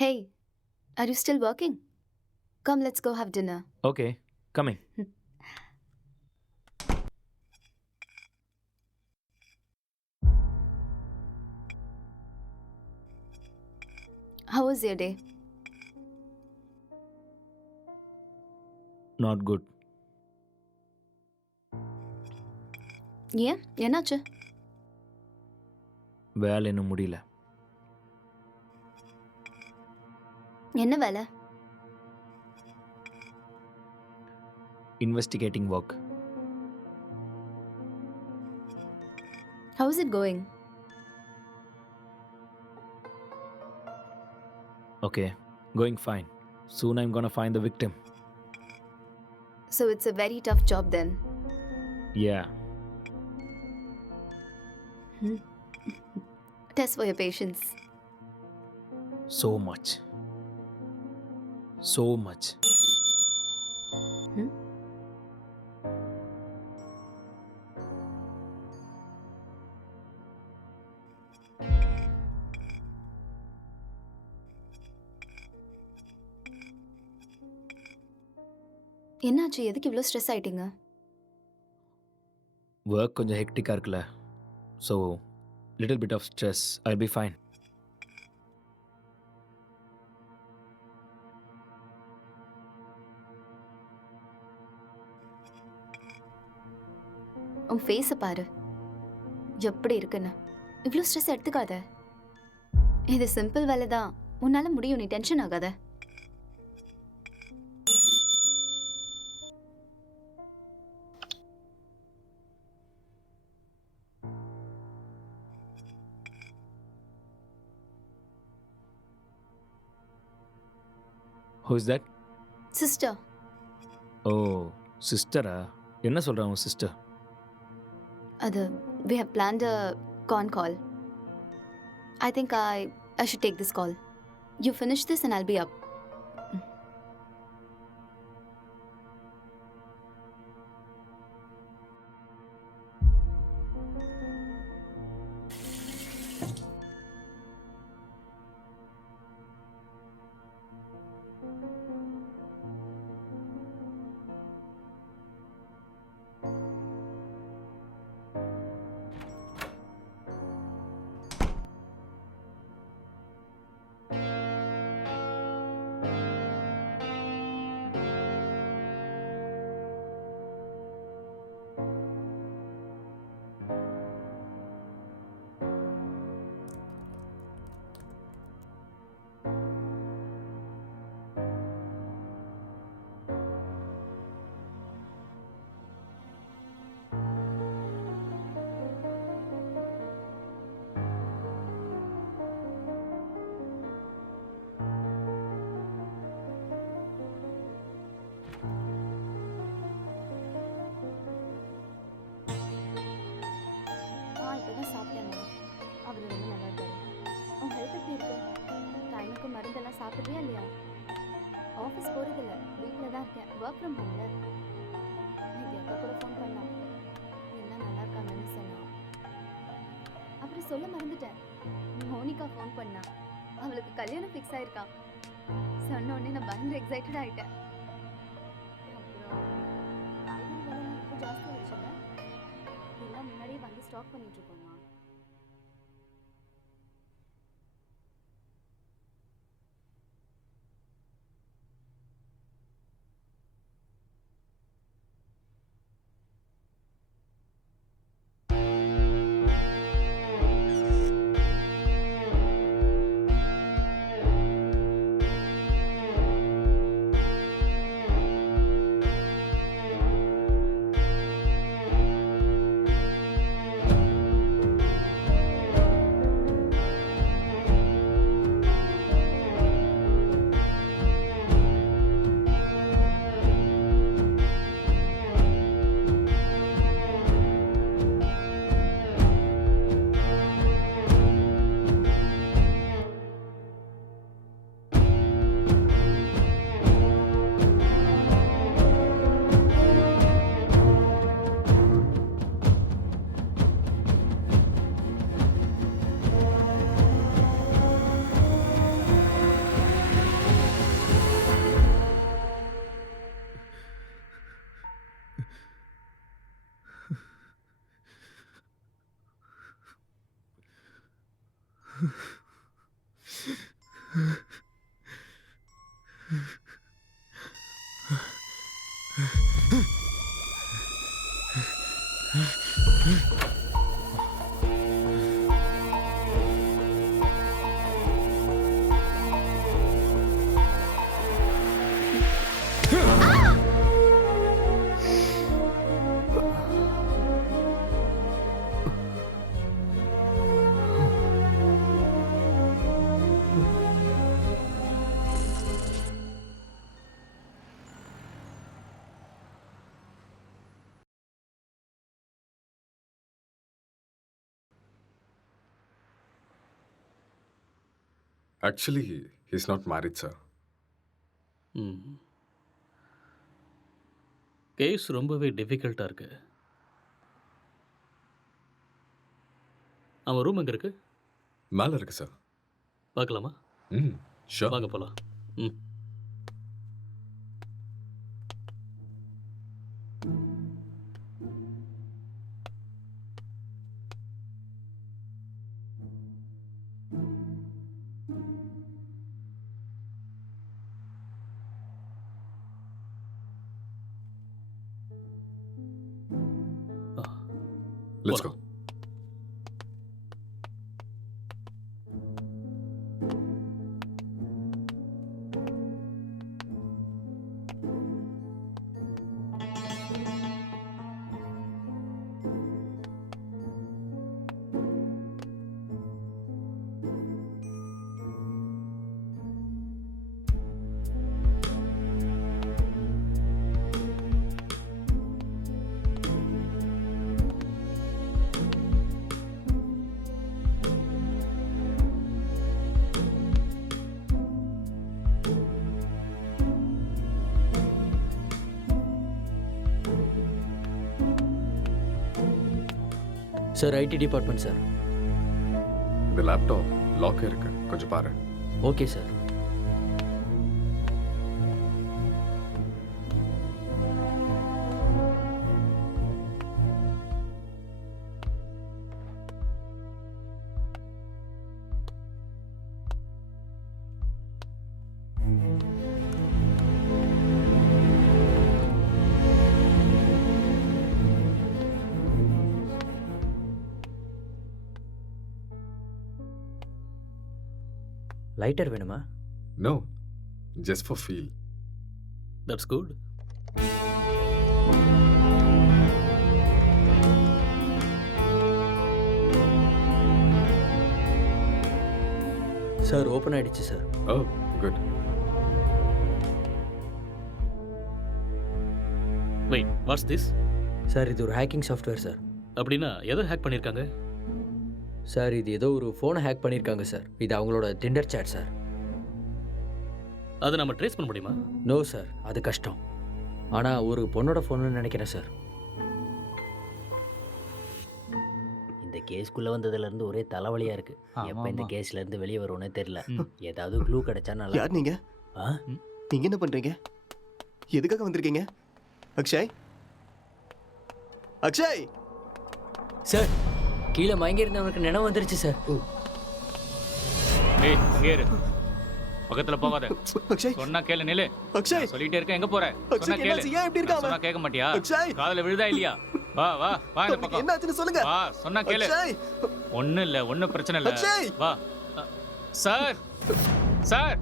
Hey, are you still working? Come, let's go have dinner. Okay coming. How was your day? Not good. ஏன் என்னாச்சு? வேலை இன்னும் முடியல. என்ன வேலை? Investigating work. How is it going? Okay, going fine. Soon I'm gonna find the victim. So it's a very tough job then. Yeah. Test for your patience. So much. So much. என்னாச்சு? எதுக்கு இவ்வளோ stress ஆயிட்டீங்க? Work கொஞ்சம் ஹெக்டிக்காக இருக்குல்ல, so little bit of stress. I'll be fine. உன் ஃபேஸை பாரு, எப்படி இருக்குன்னு. இவ்வளோ ஸ்ட்ரெஸ் எடுத்துக்காத. இது சிம்பிள் வேலை தான், உன்னால முடியும். நீ டென்ஷன் ஆகாத. Who is that? சிஸ்டர். ஓ சிஸ்டரா? என்ன சொல்கிறான் உன் சிஸ்டர்? அது we have planned a con call. I think I should take this call. You finish this and I'll be up. இப்போதான் சாப்பிட்டேன். அவர் ரொம்ப நல்லா இருக்காரு. உன் ஹெல்த் எப்படி இருக்கு? டைமுக்கு மருந்தெல்லாம் சாப்பிட்றியா இல்லையா? ஆஃபீஸ் போகிறதில்ல, வீட்டில் தான் இருக்கேன். ஒர்க் ஃப்ரம் ஹோம்ல. இது அக்கா கூட ஃபோன் பண்ணான். எல்லாம் நல்லா இருக்காங்கன்னு சொன்னான். அப்புறம் சொல்ல மறந்துட்டேன், மோனிகா ஃபோன் பண்ணா. அவளுக்கு கல்யாணம் ஃபிக்ஸ் ஆயிருக்கான். சொன்ன உடனே நான் பயங்கர எக்ஸைட்டட் ஆகிட்டேன். அப்புறம் காய்கறி விலை இப்போ ஜாஸ்தி ஆயிடுச்சுல்ல, எல்லாம் முன்னாடியே வந்து ஸ்டாக் பண்ணிட்டு இருக்கோமா. Actually he's not married sir. ம். கேஸ் ரொம்பவே டிஃபிகல்ட்டாக இருக்கு. அவன் ரூம் எங்கே இருக்கு? மேலே இருக்கு சார். பார்க்கலாமா? ம் ஷோர். வாங்க போகலாம். ம். Let's go. Sir IT department sir. இந்த லேப்டாப் லாக் இருக்கு, கொஞ்சம் பாரு. Okay sir. லைட்டர் வேணுமா? No, just for feel. That's good. Sir open ஆயிடுச்சு sir. Oh good. Wait, what's this? Sir இது ஒரு ஹேக்கிங் சாஃப்ட்வேர் சார். அப்படின்னா எதை ஹேக் பண்ணியிருக்காங்க? சார் இது ஏதோ ஒரு ஃபோனை ஹேக் பண்ணியிருக்காங்க சார். இது அவங்களோட டிண்டர் சேட் சார். அதை நம்ம ட்ரேஸ் பண்ண முடியுமா? நோ சார், அது கஷ்டம். ஆனால் ஒரு பொண்ணோட ஃபோன்னு நினைக்கிறேன் சார். இந்த கேஸ்க்குள்ளே வந்ததுலேருந்து ஒரே தலைவலியாக இருக்குது. எப்போ இந்த கேஸ்லேருந்து வெளியே வருவோன்னே தெரில. ஏதாவது க்ளூ கிடைச்சா நல்லா. யார் நீங்க? நீங்க என்ன பண்றீங்க? எதுக்காக வந்திருக்கீங்க? அக்ஷய், அக்ஷய் சார் கீழே மயங்கி இருந்தவனுக்கு நினைவு வந்துருச்சு சார். ஏய் அங்கே இரு, பக்கத்துல போகாத. அக்ஷய் சொன்னா கேளு. நில்லு. அக்ஷய் சொல்லிட்டே இருக்க, எங்க போற? சொன்னா அக்ஷய் கேளு. என்னாச்சு? ஏன் இப்படி இருக்காம? சொன்னா கேட்க மாட்டியா? அக்ஷய் காதுல விழுதா இல்லையா? வா வா வா இந்த உங்களுக்கு பக்கம். என்னாச்சுன்னு சொல்லுங்க. வா, சொன்னா கேளு. அக்ஷய் ஒண்ணும் இல்ல, ஒண்ணும் பிரச்சனை இல்ல. அக்ஷய்! வா. சார் சார்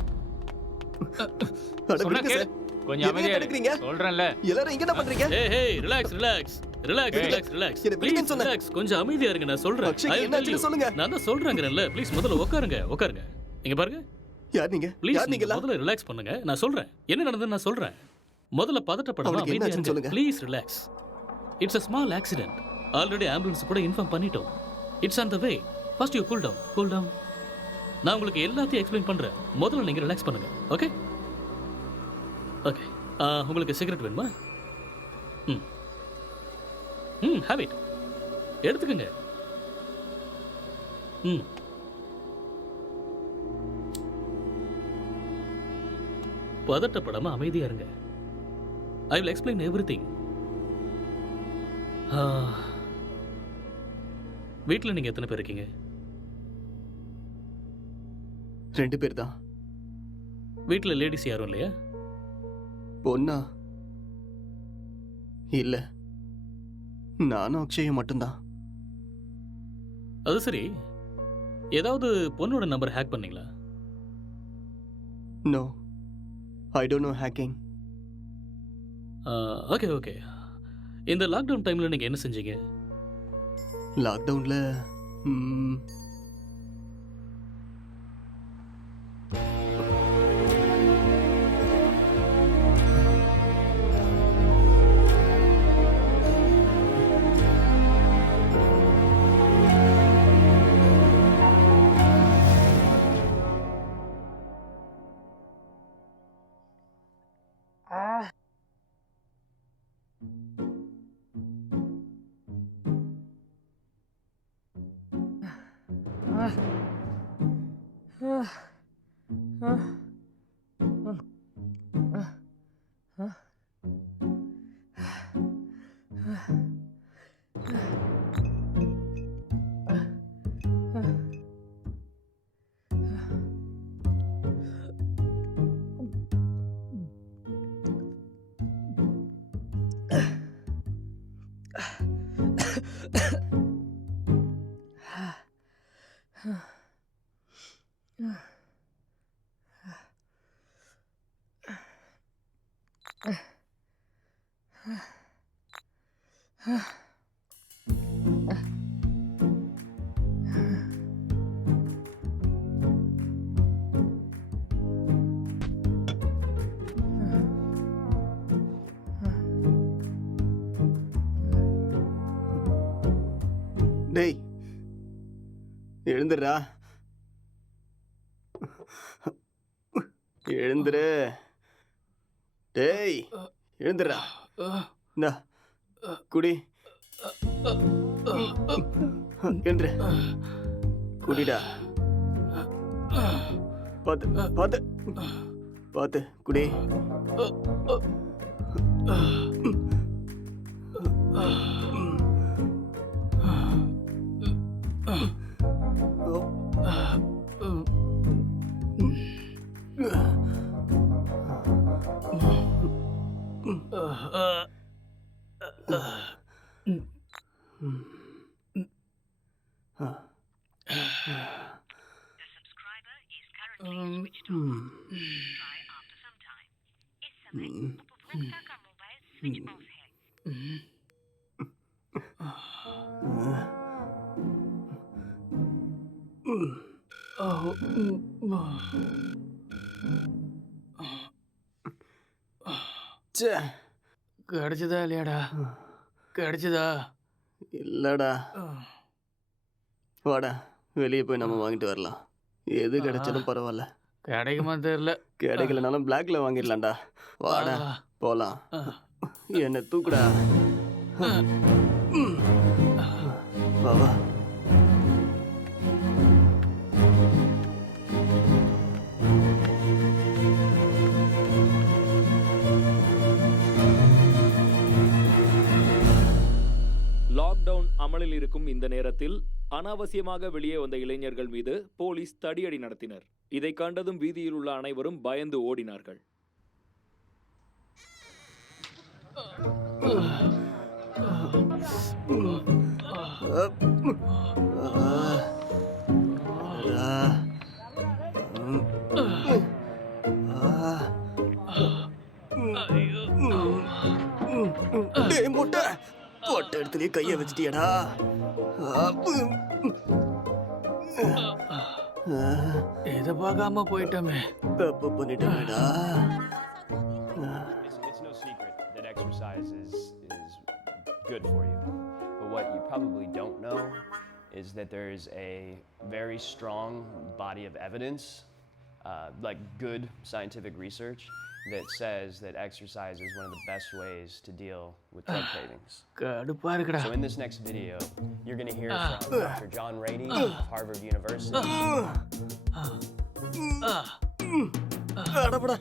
அட சொன்னா விடுங்க கேளு. சார். கொஞ்சம் எதையும் அமைதியா தடுக்கிறீங்க? இரு. சொல்றேன்ல. எல்லாரும் இங்க என்ன பண்றீங்க? ஏய் ஏய் relax relax relax relax relax. என்ன விடுங்கன்னு சொன்னேன். ரிலாக்ஸ், கொஞ்சம் அமைதியா இருங்க, நான் சொல்றேன். அக்ஷய், I will என்னாச்சுன்னு tell you. சொல்லுங்க. நான் தான் சொல்றேங்கறேன்ல. ப்ளீஸ் முதல்ல உட்காருங்க உட்காருங்க. இங்க பாருங்க. யார் நீங்க? ப்ளீஸ் யார் நீங்க? முதல்ல ரிலாக்ஸ் பண்ணுங்க, நான் சொல்றேன். என்ன நடந்ததுன்னு நான் சொல்றேன். முதல்ல பதட்டப்படாம அவனுக்கு அமைதியா என்னாச்சுன்னு இருங்க. சொல்லுங்க. Please relax. It's a small accident. Already ambulance கூட இன்ஃபார்ம் பண்ணிட்டோம். It's on the way. First you cool down cool down. நான் உங்களுக்கு எல்லாத்தையும் எக்ஸ்பிளைன் பண்றேன். முதல்ல நீங்க ரிலாக்ஸ் பண்ணுங்க. Okay okay. உங்களுக்கு சிகரெட் வேணுமா? ம் ம் ஹேவ் இட். எடுத்துக்கங்க. ம் பதட்டப்படாம அமைதியா இருங்க. ஐ வில் எக்ஸ்பிளைன் எவ்ரிதிங். வீட்டில் நீங்க எத்தனை பேர் இருக்கீங்க? 2 பேர் தான். வீட்டில் லேடிஸ் யாரும் இல்லையா? பொண்ணா? இல்ல, நானும் அக்ஷயும் மட்டும்தான். அது சரி, ஏதாவது பொண்ணோட நம்பர் ஹேக் பண்ணீங்களா? No, I don't know hacking. Okay okay. இந்த லாக்டவுன் டைம்ல நீங்க என்ன செஞ்சீங்க? லாக்டவுன்ல டேய் எழுந்துடுறா, எழுந்துரு. டேய் எழுந்துடுறா. இந்தா குடி. எழுந்துரு, குடிடா. பார்த்து பார்த்து பார்த்து குடி. கிடைச்சதா இல்லையாடா? கிடைச்சதா? இல்லடா. வாடா, வெளியே போய் நம்ம வாங்கிட்டு வரலாம். எது கிடைச்சாலும் பரவாயில்ல. கிடைக்குமா தெரியல. கிடைக்கலனாலும் பிளாக்ல வாங்கிடலாம்டா. வாடா போலாம். என்ன தூக்குடா. வா வா. லாக்டவுன் அமலில் இருக்கும் இந்த நேரத்தில் அனாவசியமாக வெளியே வந்த இளைஞர்கள் மீது போலீஸ் தடியடி நடத்தினர். இதை கண்டதும் வீதியில் உள்ள அனைவரும் பயந்து ஓடினார்கள். மொட்டை போட்ட இடத்துலயே கைய வச்சிட்டியடா. இதை பார்க்காம போயிட்டோமே. தப்பு பண்ணிட்டேடா. It's no secret that exercise is good for you. But what you probably don't know is that there is a very strong body of evidence, like good scientific research, that says that exercise is one of the best ways to deal with drug cravings. கடுப்பா இருக்குடா. So in this next video, you're going to hear from Dr. John Rady of Harvard University. அடபடா.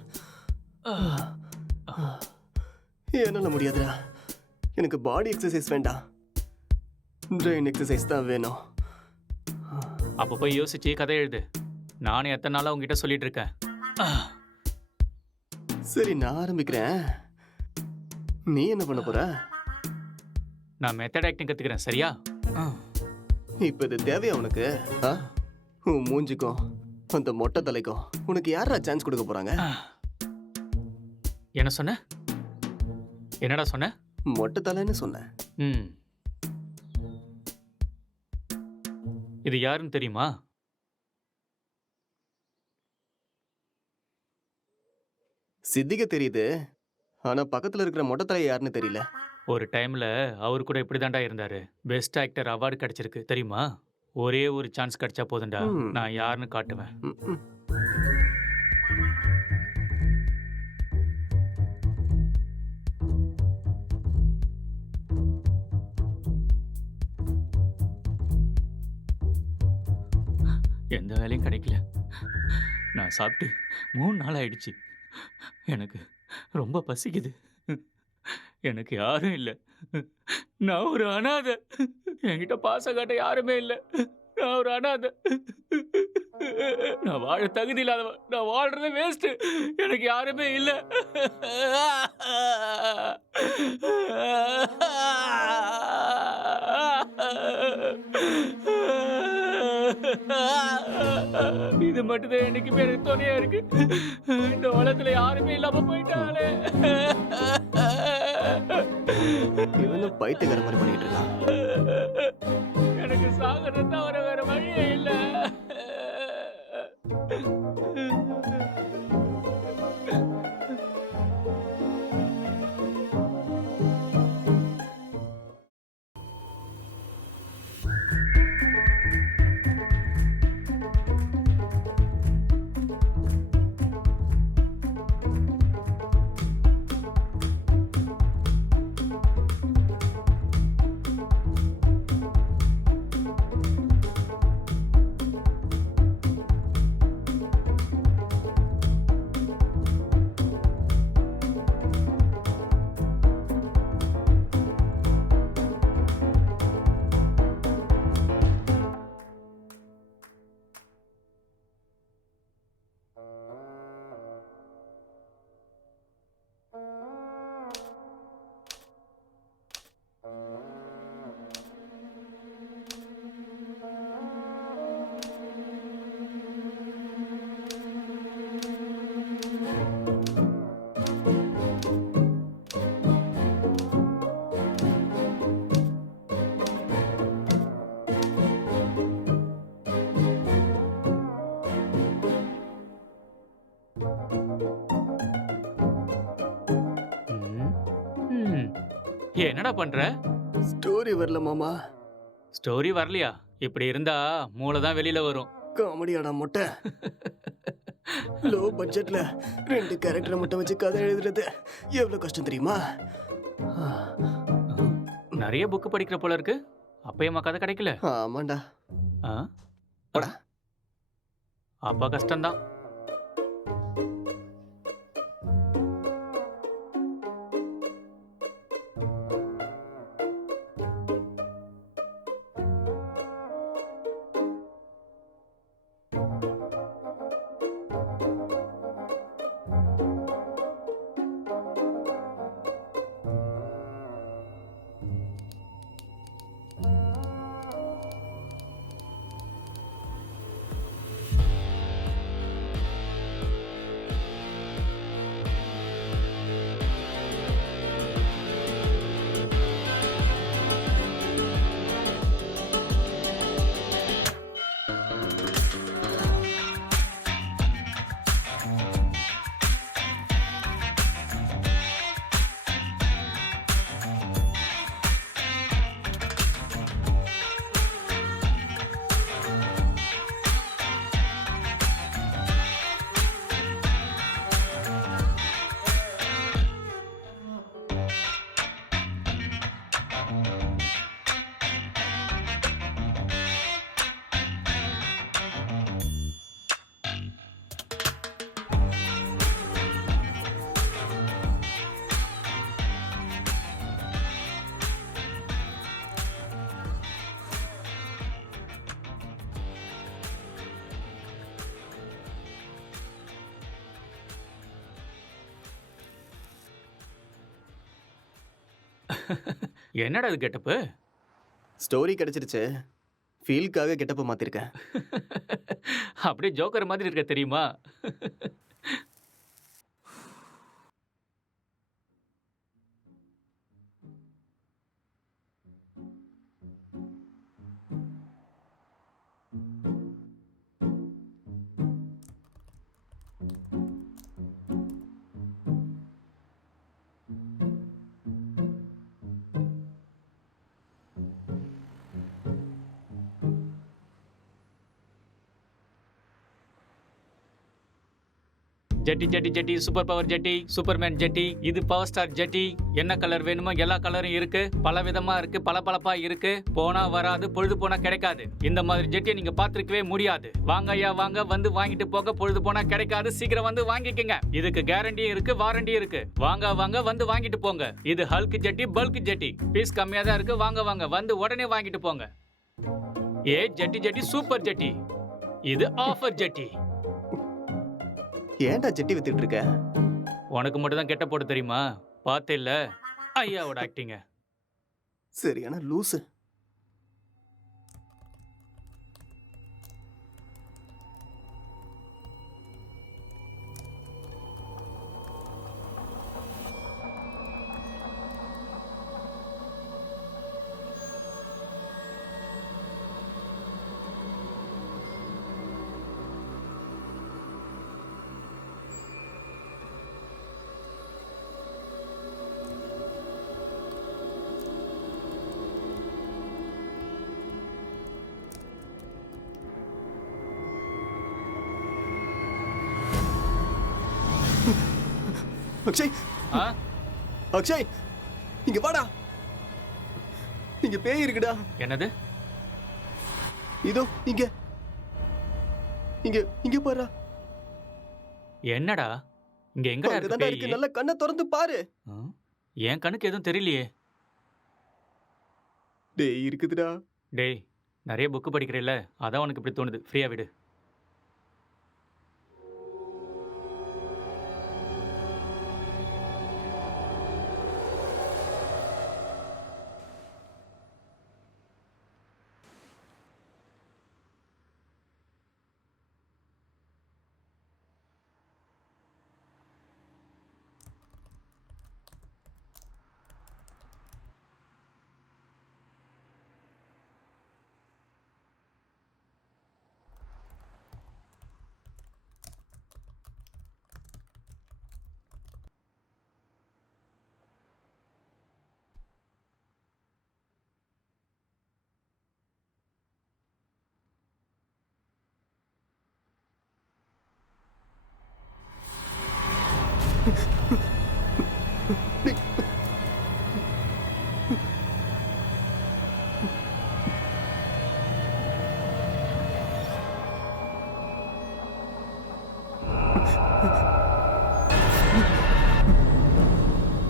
என்னால முடியாதுடா. எனக்கு பாடி exercise வேண்டாம், brain exercise தான் வேணும். அப்போ போய் யோசிச்சு கதை எழுது. நானும் எத்தனை நாளா உங்ககிட்ட சொல்லிட்டு இருக்கேன். சரி, நான் ஆரம்பிக்கிறேன். நீ என்ன பண்ண போற? நான் மெத்தட் ஆக்டிங் கத்துக்கிறேன், சரியா? இப்ப இது தேவையா உனக்கு? உன் மூஞ்சிக்கும் அந்த மொட்டை தலைக்கும் உனக்கு யாரா சான்ஸ் கொடுக்க போறாங்க? என்ன சொன்ன? என்னடா சொன்ன? மொட்டை தலைன்னு சொன்னேன். இது யாருன்னு தெரியுமா? சித்திக தெரியுது, ஆனா பக்கத்துல இருக்கிற மொட்டை தலை யாருன்னு தெரியல. ஒரு டைம்ல அவர் கூட இப்படிதான்டா இருந்தாரு. பெஸ்ட் ஆக்டர் அவார்டு கிடைச்சிருக்கு தெரியுமா? ஒரே ஒரு சான்ஸ் கிடைச்சா போதும்டா, நான் யாருன்னு காட்டுவேன். எந்த வேலையும் கிடைக்கல. நான் சாப்பிட்டு 3 நாள் ஆயிடுச்சு. எனக்கு ரொம்ப பசிக்குது. எனக்கு யாரும் இல்லை. நான் ஒரு அனாதை. என்கிட்ட பாசம் காட்ட யாருமே இல்லை. நான் ஒரு அனாதை. நான் வாழ தகுதி இல்லாதவன். நான் வாழ்றது வேஸ்ட். எனக்கு யாருமே இல்லை. இது மட்டும்தான் என்னைக்குமே எனக்கு துணையா இருக்கு. இந்த உலகத்துல யாருமே இல்லாம போயிட்டாலே. இவனும் பைத்தியக்கார மாதிரி பண்ணிட்டு இருக்கான். எனக்கு சாகிறது தவிர வேற வழியே இல்ல. என்னடா பண்ற? ஸ்டோரி வரல மாமா. ஸ்டோரி வரலையா? இப்படி இருந்தா மூளை தான் வெளியில வரும். காமெடியாடா மொட்டை. லோ பட்ஜெட்ல 2 கேரக்டரை மட்டும் வச்சு கதை எழுதுறது எவ்வளவு கஷ்டம் தெரியுமா? நிறைய புக் படிக்கிற போல இருக்கு. அப்பயமா கதை கிடைக்கல? ஆமாண்டா. அப்பா கஷ்டம்தான். என்னடா இது கெட்டப்பு? ஸ்டோரி கிடைச்சிருச்சு. ஃபீல்க்காக கெட்டப்ப மாத்திருக்கேன். அப்படியே ஜோக்கர் மாதிரி இருக்க தெரியுமா? ஜெட்டி ஜெட்டி ஜெட்டி, சூப்பர் பவர் ஜெட்டி, சூப்பர்மேன் ஜெட்டி, இது பவர் ஸ்டார் ஜெட்டி. என்ன கலர் வேணுமோ எல்லா கலரும் இருக்கு, பல விதமா இருக்கு, பளபளப்பா இருக்கு. போனா வராது, பொழுது போனா கிடைக்காது. இந்த மாதிரி ஜெட்டியை நீங்க பார்த்திருக்கவே முடியாது. வாங்க ஐயா வாங்க, வந்து வாங்கிட்டு போக. பொழுது போனா கிடைக்காது, சீக்கிரம் வந்து வாங்கிக்கங்க. இதுக்கு கேரண்டியும் இருக்கு, வாரண்டியும் இருக்கு. வாங்க வாங்க, வந்து வாங்கிட்டு போங்க. இது ஹல்க் ஜெட்டி, பல்க் ஜெட்டி, பீஸ் கம்மியா தான் இருக்கு. வாங்க வாங்க, வந்து உடனே வாங்கிட்டு போங்க. ஏ ஜெட்டி ஜெட்டி, சூப்பர் ஜெட்டி, இது ஆஃபர் ஜெட்டி. ஏன்டா ஜெட்டி வித்துட்டு இருக்க? உனக்கு மட்டும் தான் கெட்ட போட தெரியுமா? பார்த்தே இல்ல ஐயாவோட ஆக்டிங்க. சரியான லூசு. அக்ஷய், ஆ? அக்ஷய், இங்க வாடா. இங்க பேய் இருக்குடா. என்னது? இதோ இங்க இங்க இங்க பாரு. என்னடா இங்க எங்கடா இருக்கு அங்கதான்டா இருக்கு. பேய்? நல்ல கண்ணை திறந்து பாரு. ஆ? என் கண்ணுக்கு எதுவும் தெரியலையே. டேய் இருக்குதுடா. டேய், நிறைய புக்கு படிக்கிறேல்ல, அதான் உனக்கு இப்படி தோணுது. ஃப்ரீயா விடு.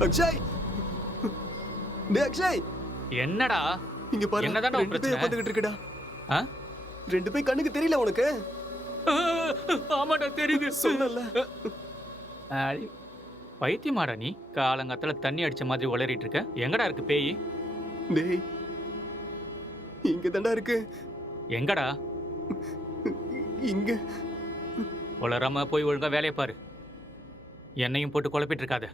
அக்ஷய், டேய் அக்ஷய், என்னடா இங்க பாரு. என்னதான்டா உன் ரெண்டு பேய் பிரச்சனை? உட்கார்ந்துகிட்டு இருக்குடா. ஆ? ரெண்டு பேய் கண்ணுக்கு தெரியல உனக்கு? ஆமாடா தெரியுது. சொன்னல. பைத்தியமாடா நீ? காலங்காத்துல தண்ணி அடிச்ச மாதிரி உளறிட்டு இருக்க. எங்கடா இருக்கு பேய்? டேய் இங்க தான்டா இருக்கு. எங்கடா? இங்க. உளறாம போய் ஒழுங்கா வேலையை பாரு. என்னையும் போட்டு குழப்பிட்டு இருக்காத.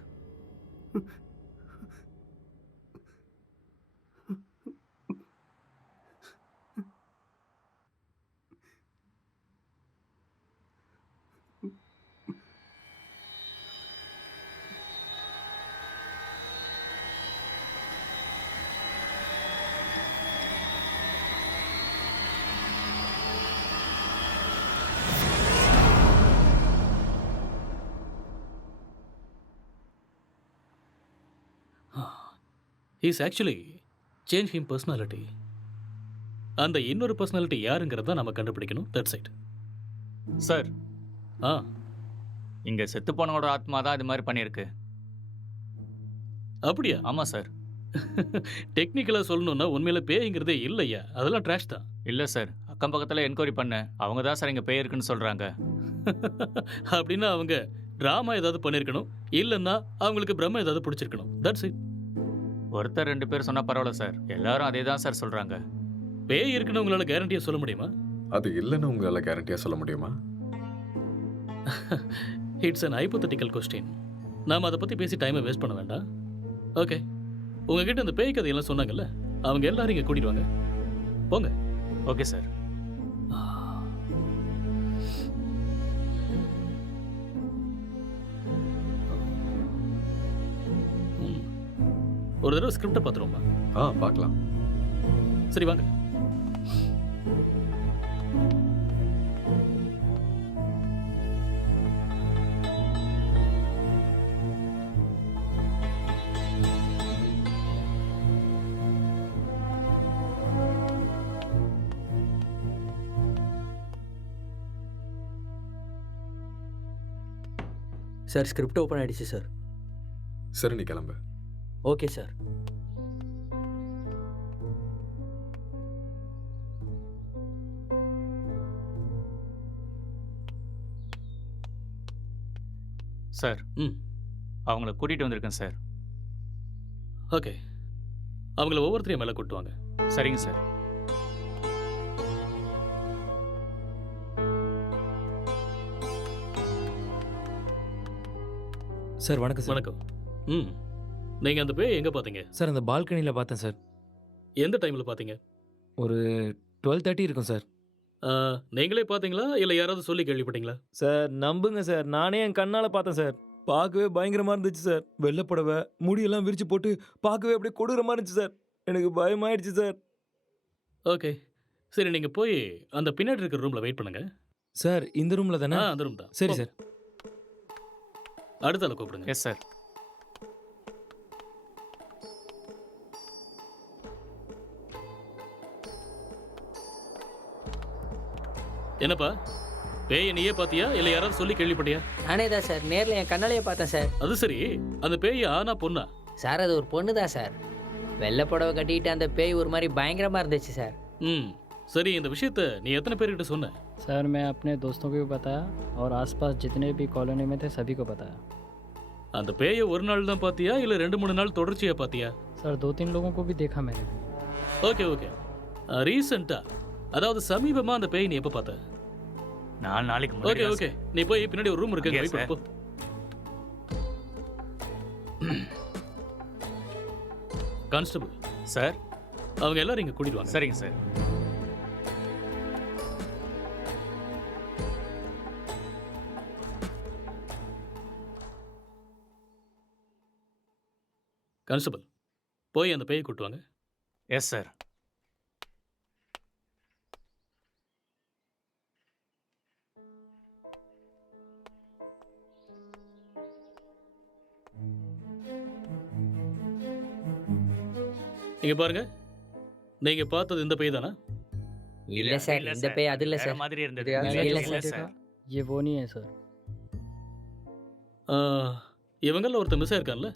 Is actually change him personality. அந்த இன்னொரு பர்சனாலிட்டி யாருங்கிறத நம்ம கண்டுபிடிக்கணும். That's it. சார், ஆ, இங்க செத்து போனவோட ஆத்மா தான் இது மாதிரி பண்ணியிருக்கு. அப்படியா? ஆமா சார். டெக்னிக்கலாக சொல்லணும்னா உண்மையில பேய்ங்கிறதே இல்லையா, அதெல்லாம் ட்ராஷ் தான். இல்ல சார், அக்கம் பக்கத்துல என்கொயரி பண்ண அவங்க தான் சார் இங்க பேய் இருக்குன்னு சொல்றாங்க. அப்படின்னா அவங்க ட்ராமா ஏதாவது பண்ணியிருக்கணும், இல்லைன்னா அவங்களுக்கு பிரம்ம ஏதாவது பிடிச்சிருக்கணும். That's it. ஒருத்தர் ரெண்டு பேர் சொன்னா பரவாயில்ல சார், எல்லாரும் அதே தான் சார் சொல்றாங்க. பேய் இருக்குன்னு உங்களால கேரண்டியா சொல்ல முடியுமா? அது இல்லைன்னு உங்களால கேரண்டியா சொல்ல முடியுமா? It's an hypothetical question. நாம அதை பத்தி பேசி டைமை வேஸ்ட் பண்ண வேண்டாம். ஓகே, உங்ககிட்ட இந்த பேய் கதையெல்லாம் சொன்னாங்கல்ல, அவங்க எல்லாரும் இங்க கூட்டிட்டு வாங்க. போங்க. Okay sir. ஒரு தடவை ஸ்கிரிப்டை பார்த்துருவோமா? பார்க்கலாம். சரி வாங்க. சார் ஸ்கிரிப்ட் ஓப்பன் ஆயிடுச்சு சார். சரி நீ கிளம்பு. Okay sir. சார் அவங்கள கூட்டிகிட்டு வந்திருக்கேன் சார். ஓகே, அவங்கள ஒவ்வொருத்தரையும் மேலே கூட்டுவாங்க. சரிங்க சார். சார் வணக்கம் சார். வணக்கம். நீங்கள் அந்த பேய் எங்கே பார்த்தீங்க? சார் அந்த பால்கனியில் பார்த்தேன் சார். எந்த டைமில் பார்த்தீங்க? ஒரு 12:30 இருக்கும் சார். நீங்களே பார்த்தீங்களா இல்லை யாராவது சொல்லி கேள்விப்பட்டீங்களா? சார் நம்புங்க சார், நானே என் கண்ணால் பார்த்தேன் சார். பார்க்கவே பயங்கரமாக இருந்துச்சு சார். வெள்ளை புடவை முடியெல்லாம் விரிச்சு போட்டு பார்க்கவே அப்படியே கொடூரமாக இருந்துச்சு சார். எனக்கு பயமாயிடுச்சு சார். ஓகே, சரி நீங்கள் போய் அந்த பின்னாடி இருக்கிற ரூமில் வெயிட் பண்ணுங்க. சார் இந்த ரூமில் தானே? அந்த ரூம் தான். சரி சார். அடுத்த ஆளை கூப்பிடுங்க. Yes sir. என்னப்பா பேயை நீயே பார்த்தியா இல்லை யாராவது சொல்லி கேள்விப்பட்டியா? நானே தான் சார், நேரில் என் கண்ணாலேயே பார்த்தேன் சார். அது சரி, அந்த பேய் ஆனா பொண்ணா? சார் அது ஒரு பொண்ணு தான் சார். வெள்ளை புடவை கட்டிட்டு அந்த பேய் ஒரு மாதிரி பயங்கரமாக இருந்துச்சு சார். சரி, இந்த விஷயத்த நீ எத்தனை பேர்கிட்ட சொன்ன? सर मैं अपने दोस्तों को भी बताया और आसपास जितने भी कॉलोनी में थे सभी को बताया. அந்த பேயை ஒரு நாள் தான் பார்த்தியா இல்லை 2-3 நாள் தொடர்ச்சியாக பார்த்தியா? सर 2-3 लोगों को भी देखा मैंने. ஓகே ஓகே, ரீசெண்டாக அதாவது சமீபமாக அந்த பேய் நீ எப்போ பார்த்த? 4 நாளைக்கு ஓகே முன்னாடி. ஓகே, நீ போய் பின்னாடி ஒரு ரூம் இருக்கு, Yes, வெயிட் sir. பண்ணு, போ. Constable sir. அவங்க எல்லாரும் இங்கே கூட்டிட்டு வாங்க. சரிங்க சார். கான்ஸ்டபிள் போய் அந்த பேயை கூட்டு வாங்க. Yes sir. இங்க பாருங்க, நீங்க பார்த்தது இந்த பேய் தானா? இல்லை சார், இந்த பேய் அது இல்லை வேற சார். மாதிரி இருந்தது. இல்லை இல்ல சார். சார். ये वो नहीं है सर. இவங்கள ஒருத்தன் மிஸ் ஆயிருக்கான்ல,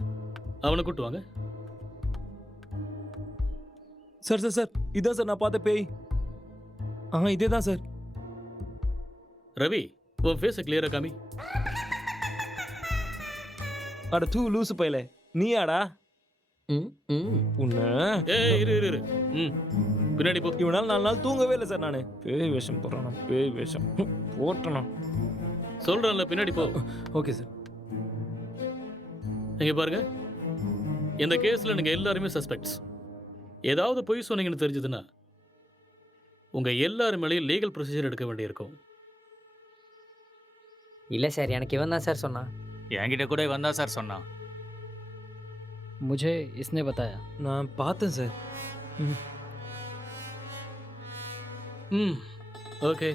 அவனை கூட்டு வாங்க. சார் சார் சார் இதான் சார் நான் பார்த்த பேய். இதே தான் சார். ரவி, உன் ஃபேஸை கிளியரா காமி. அட தூ லூசு பையலே, நீயாடா? உன்ன ஏய் இரு இரு இரு. பின்னாடி போ. இவனால 4 நாள் தூங்கவே இல்லை சார். நான் பேய் வேஷம் போடுறானா? பேய் வேஷம் போட்டனா? சொல்றேன்ல, பின்னாடி போ. Okay sir. இங்க பாருங்க, இந்த கேஸ்ல நீங்க எல்லாருமே சஸ்பெக்ட்ஸ். ஏதாவது பொய் சொன்னீங்கன்னு தெரிஞ்சதுன்னா உங்க எல்லாரும் மேலேயும் லீகல் ப்ரொசீஜர் எடுக்க வேண்டியிருக்கும். இல்லை சார், எனக்கு இவன் தான் சார் சொன்னான். என்கிட்ட கூட இவன் தான் சார் சொன்னான். मुझे इसने बताया. நான் பார்த்தேன் சார். Okay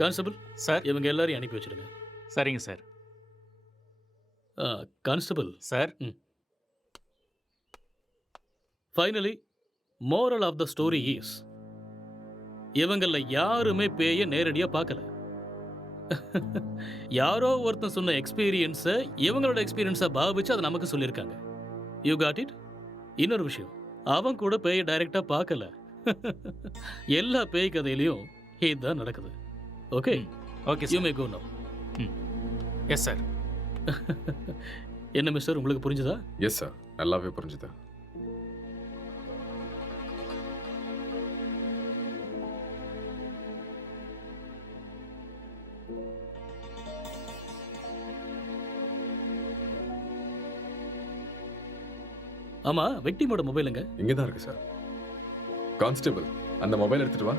constable sir. இவங்க எல்லாரையும் அனுப்பி வச்சிடுங்க. சரிங்க sir. Constable sir. Finally moral of the story is, இவங்கள யாருமே பேய நேரடியா பார்க்கல. யாரோ ஒருத்தன் சொன்ன எக்ஸ்பீரியன்ஸை இவங்களோட எக்ஸ்பீரியன்ஸை பாவிச்சு அதை நமக்கு சொல்லியிருக்காங்க. You got it? இன்னொரு விஷயம், அவன் கூட பேயை டைரக்டா பார்க்கல. எல்லா பேய் கதையிலையும் இதுதான் நடக்குது. Okay okay you may go now. Yes sir. என்ன மிஸ்டர், உங்களுக்கு புரிஞ்சுதா? எஸ் சார், நல்லாவே புரிஞ்சுதா. ஆமா, விக்டிமோட மொபைலுங்க? இங்கே தான் இருக்கு சார். கான்ஸ்டபிள், அந்த மொபைல் எடுத்துட்டு வா.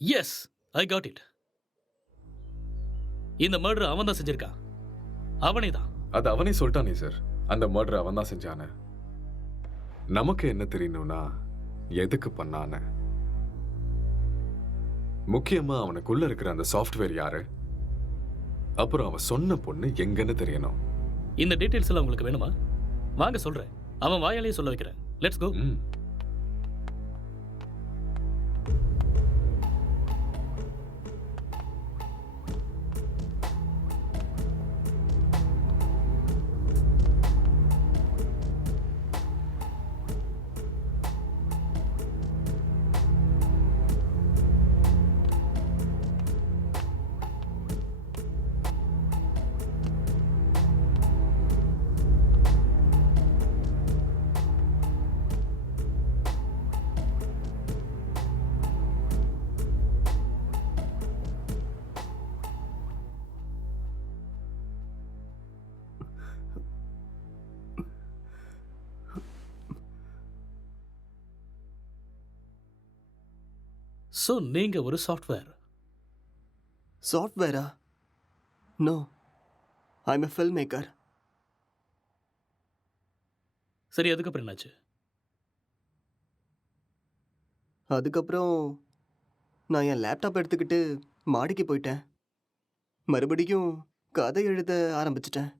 Yes, I got it. இந்த மர்டர் அவன் தான் செஞ்சிருக்கான். அவனே தான். அது அவனே சொல்லிட்டானே சார், அந்த மர்டர் அவன் தான் செஞ்சானே. நமக்கு என்ன தெரியணும்னா எதுக்கு பண்ணானே. முக்கியமா அவனுக்குள்ள இருக்கிற அந்த சாஃப்ட்வேர் யாரு, அப்புறம் அவன் சொன்ன பொண்ணு எங்கன்னு தெரியணும். இந்த டீடைல்ஸ் எல்லாம் உங்களுக்கு வேணுமா? வாங்க சொல்றேன். அவன் வாயாலேயே சொல்ல வைக்கிறேன். Let's go. ம். ஸோ நீங்க ஒரு சாஃப்ட்வேர். சாஃப்ட்வேரா? No, I am a film maker. சரி, அதுக்கப்புறம் என்னாச்சு? அதுக்கப்புறம் நான் என் லேப்டாப் எடுத்துக்கிட்டு மாடிக்கு போயிட்டேன். மறுபடியும் கதை எழுத ஆரம்பிச்சிட்டேன்.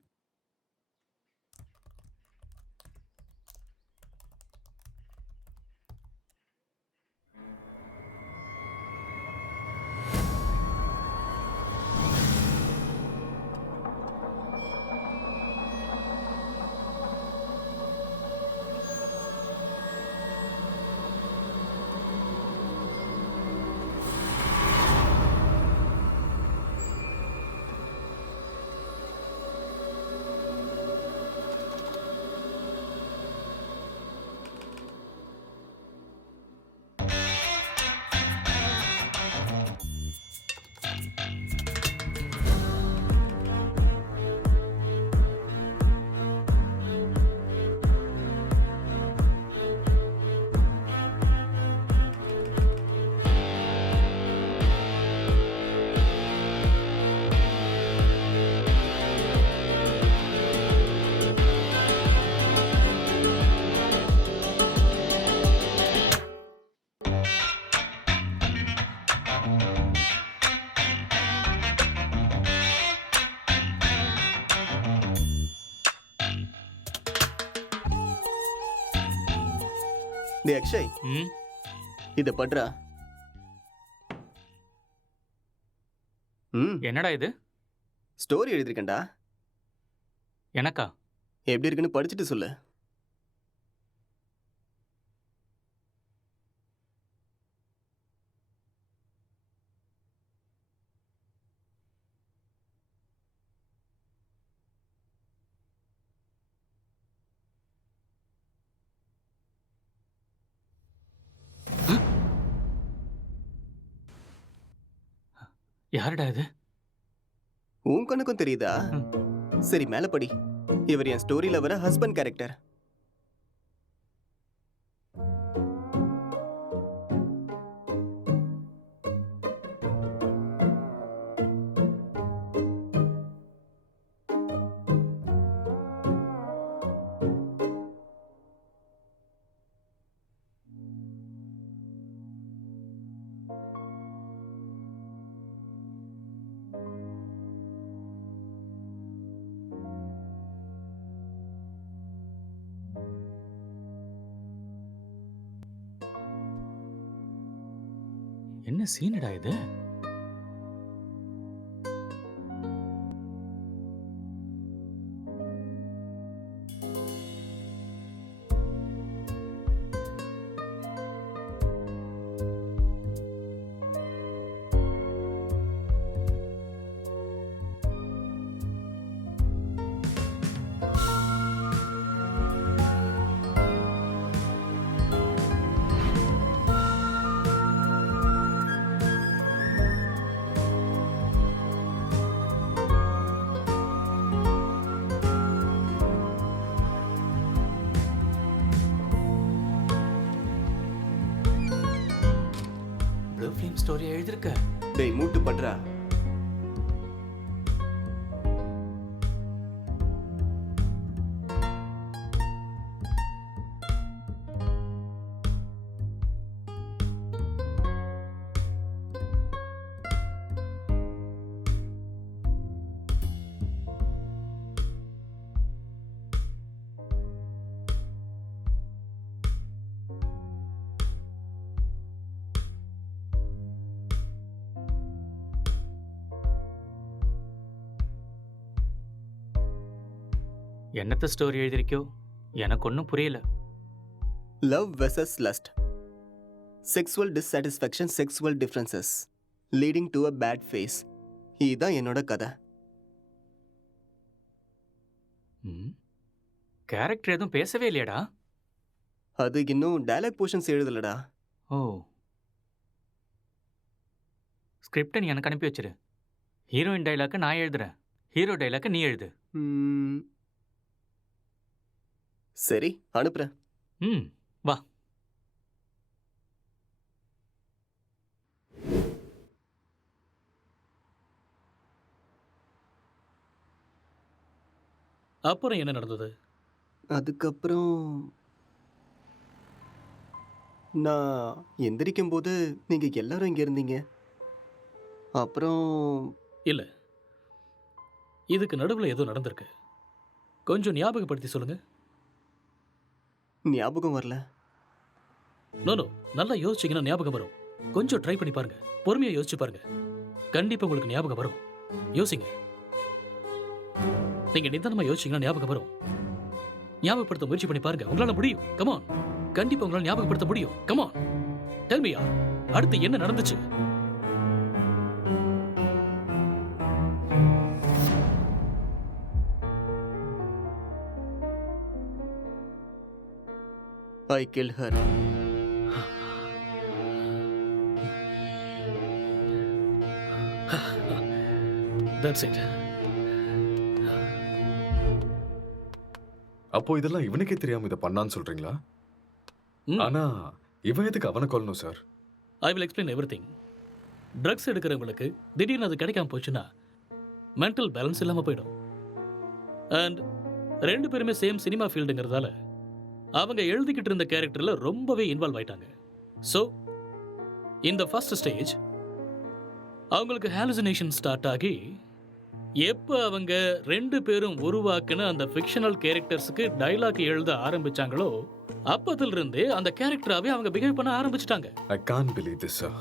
டேய் அக்ஷய், ம் இதை பண்றா. என்னடா இது? ஸ்டோரி எழுதிருக்கேன்டா. எனக்கா? எப்படி இருக்குன்னு படிச்சுட்டு சொல்லு. யாருடா இது? உன் கண்ணுக்கும் தெரியுதா? சரி, மேல படி. இவர் என் ஸ்டோரியில வர ஹஸ்பண்ட் கேரக்டர். என்ன சீனடா இது? ப்ளூ ஃபிலிம் ஸ்டோரி எழுதிருக்க? டேய் மூட்டு பண்றா. என்னத்த ஸ்டோரி எழுதிருக்கியோ எனக்கு ஒன்றும் புரியல. Love versus lust, sexual dissatisfaction, sexual differences leading to a bad phase. இதுதான் என்னோட கதை. கேரக்டர் எதுவும் பேசவே இல்லையாடா? அது இன்னும் டயலாக் போர்ஷன்ஸ் எழுதலடா. ஓ, ஸ்கிரிப்டை நீ எனக்கு அனுப்பி வச்சிரு. ஹீரோயின் டைலாக்கை நான் எழுதுறேன், ஹீரோ டைலாக்கை நீ எழுது. சரி, அனுப்புறேன். வா. அப்புறம் என்ன நடந்தது? அதுக்கப்புறம் நான் எந்திரிக்கும் போது நீங்க எல்லாரும் இங்க இருந்தீங்க. அப்புறம் இல்ல, இதுக்கு நடுவில் ஏதோ நடந்திருக்கு. கொஞ்சம் ஞாபகப்படுத்தி சொல்லுங்க. ஞாபகம் வரல. நோ, நல்லா யோசிச்சீங்கன்னா ஞாபகம் வரும். கொஞ்சம் ட்ரை பண்ணி பாருங்க, பொறுமையா யோசிச்சு பாருங்க, கண்டிப்பா உங்களுக்கு ஞாபகம் வரும். யோசிங்க, நீங்க நிதானமா யோசிச்சீங்கன்னா ஞாபகம் வரும். ஞாபகப்படுத்த முயற்சி பண்ணி பாருங்க, உங்களால முடியும். கமான், கண்டிப்பா உங்களால ஞாபகப்படுத்த முடியும். கமான், டெல் மீ யார், அடுத்து என்ன நடந்துச்சு? I killed her. That's it. அப்போ இதெல்லாம் இவனுக்கே தெரியாம இதை பண்ணான்னு சொல்றீங்களா? ஆனா இவன் எதுக்கு அவனை கொல்லணும் சார்? I will explain everything. Drugs எடுக்கிறவங்களுக்கு திடீர்னு அது கிடைக்காம போச்சுன்னா மென்டல் பேலன்ஸ் இல்லாம போயிடும். அண்ட் ரெண்டு பேருமே சேம் சினிமா ஃபீல்டுங்கிறதால அவங்க எழுதிக்கிட்டு இருந்த கேரக்டர்ல ரொம்பவே இன்வால்வ் ஆயிட்டாங்க. ஸோ இந்த ஃபர்ஸ்ட் ஸ்டேஜ் அவங்களுக்கு ஹாலுசினேஷன் ஸ்டார்ட் ஆகி எப்போ அவங்க ரெண்டு பேரும் உருவாக்குன அந்த ஃபிக்ஷனல் கேரக்டர்ஸுக்கு டைலாக் எழுத ஆரம்பிச்சாங்களோ அப்பதிலிருந்தே அந்த கேரக்டராகவே அவங்க பிஹேவ் பண்ண ஆரம்பிச்சிட்டாங்க. I can't believe this, sir.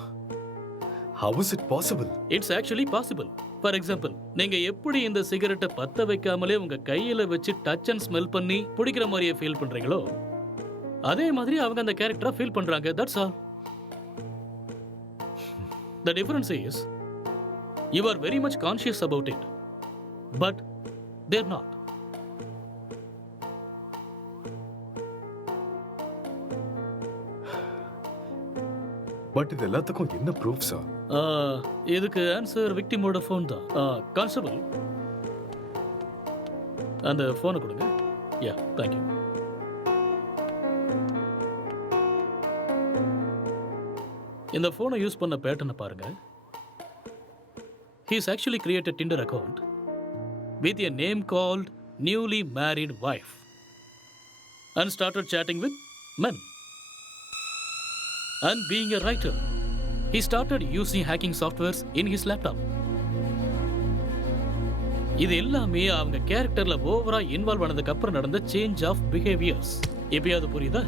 How is it possible? It's actually possible. For example, நீங்க எப்படி இந்த சிகரெட்டை பத்த வைக்காமலே உங்க கையில வச்சு டச் அண்ட் ஸ்மெல் பண்ணி பிடிக்கிற மாதிரியே ஃபீல் பண்றீங்களோ அதே மாதிரி அவங்க அந்த கேரக்டரா ஃபீல் பண்றாங்க. That's all. The difference is you are very much conscious about it, but they're not. But இது எல்லாத்துக்கும் என்ன ப்ரூஃப் சார்? இதுக்கு ஆன்சர் விக்டிமோட ஃபோன் தான். கான்ஸ்டபிள், அந்த ஃபோனை கொடுங்க. யா, தேங்க்யூ. இந்த ஃபோனை யூஸ் பண்ண பேட்டர்னை பாருங்க. He's actually created Tinder account with a name called newly married wife and started chatting with men. And being a writer, he started using hacking softwares in his laptop. இது எல்லாமே அவங்க கேரக்டர்ல ஓவரா இன்வால்வ் ஆனதுக்கு அப்புறம் நடந்த சேஞ்ச் ஆஃப் பிஹேவியர்ஸ். எப்பயாவது புரியுதா?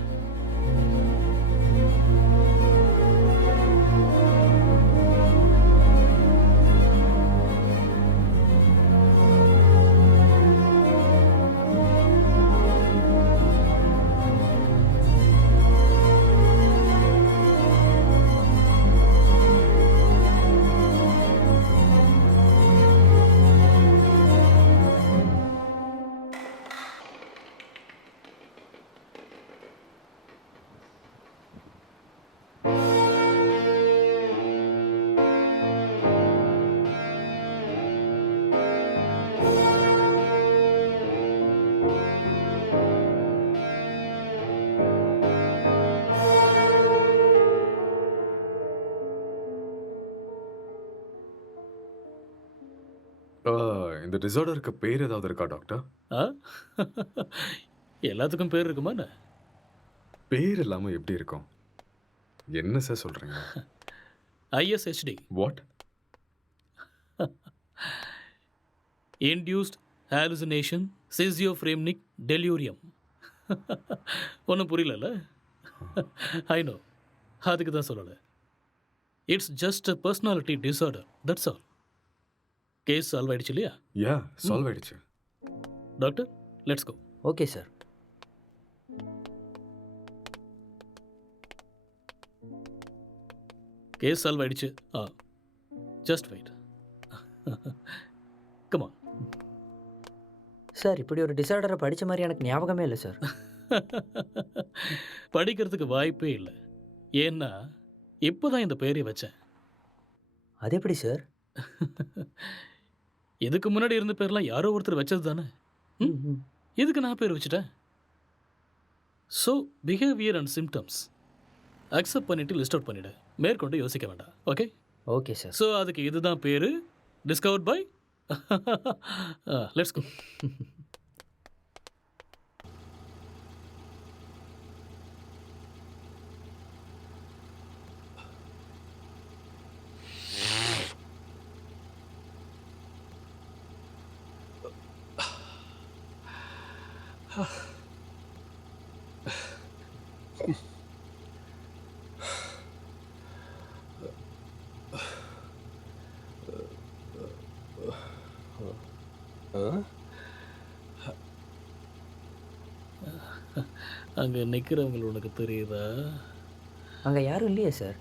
இந்த டிசார்டருக்கு பேர் ஏதாவது இருக்கா டாக்டர்? எல்லாத்துக்கும் பேர் இருக்குமா? பேர் இல்லாம எப்படி இருக்கும்? என்ன சார் சொல்றீங்க? ISHD. What? Induced hallucination schizophrenic delirium. ஒன்றும் புரியல. ஐ நோ, அதுக்கு தான் சொல்லலை. It's just a personality disorder, that's all. Case solve ஆயிடுச்சு இல்லையா? யா, சால்வ் ஆயிடுச்சு. Doctor, let's go. Okay sir. Case solve ஆயிடுச்சு. Just wait. Come on. Sir இப்படி ஒரு டிசார்டரை படித்த மாதிரி எனக்கு ஞாபகமே இல்லை சார். படிக்கிறதுக்கு வாய்ப்பே இல்லை. ஏன்னா இப்போதான் இந்த பேரை வச்சேன். அது எப்படி சார்? இதுக்கு முன்னாடி இருந்த பேர்லாம் யாரோ ஒருத்தர் வச்சது தானே. இதுக்கு நான் பேர் வச்சுட்டேன். So behaviour and symptoms accept பண்ணிட்டு லிஸ்ட் அவுட் பண்ணிவிடு. மேற்கொண்டு யோசிக்க வேண்டாம். ஓகே? Okay sir. ஸோ அதுக்கு இதுதான் பேர், டிஸ்கவர்ட் பை. Let's go. அங்கே நிற்கிறவங்க உனக்கு தெரியுதா? அங்கே யாரும் இல்லையே சார்.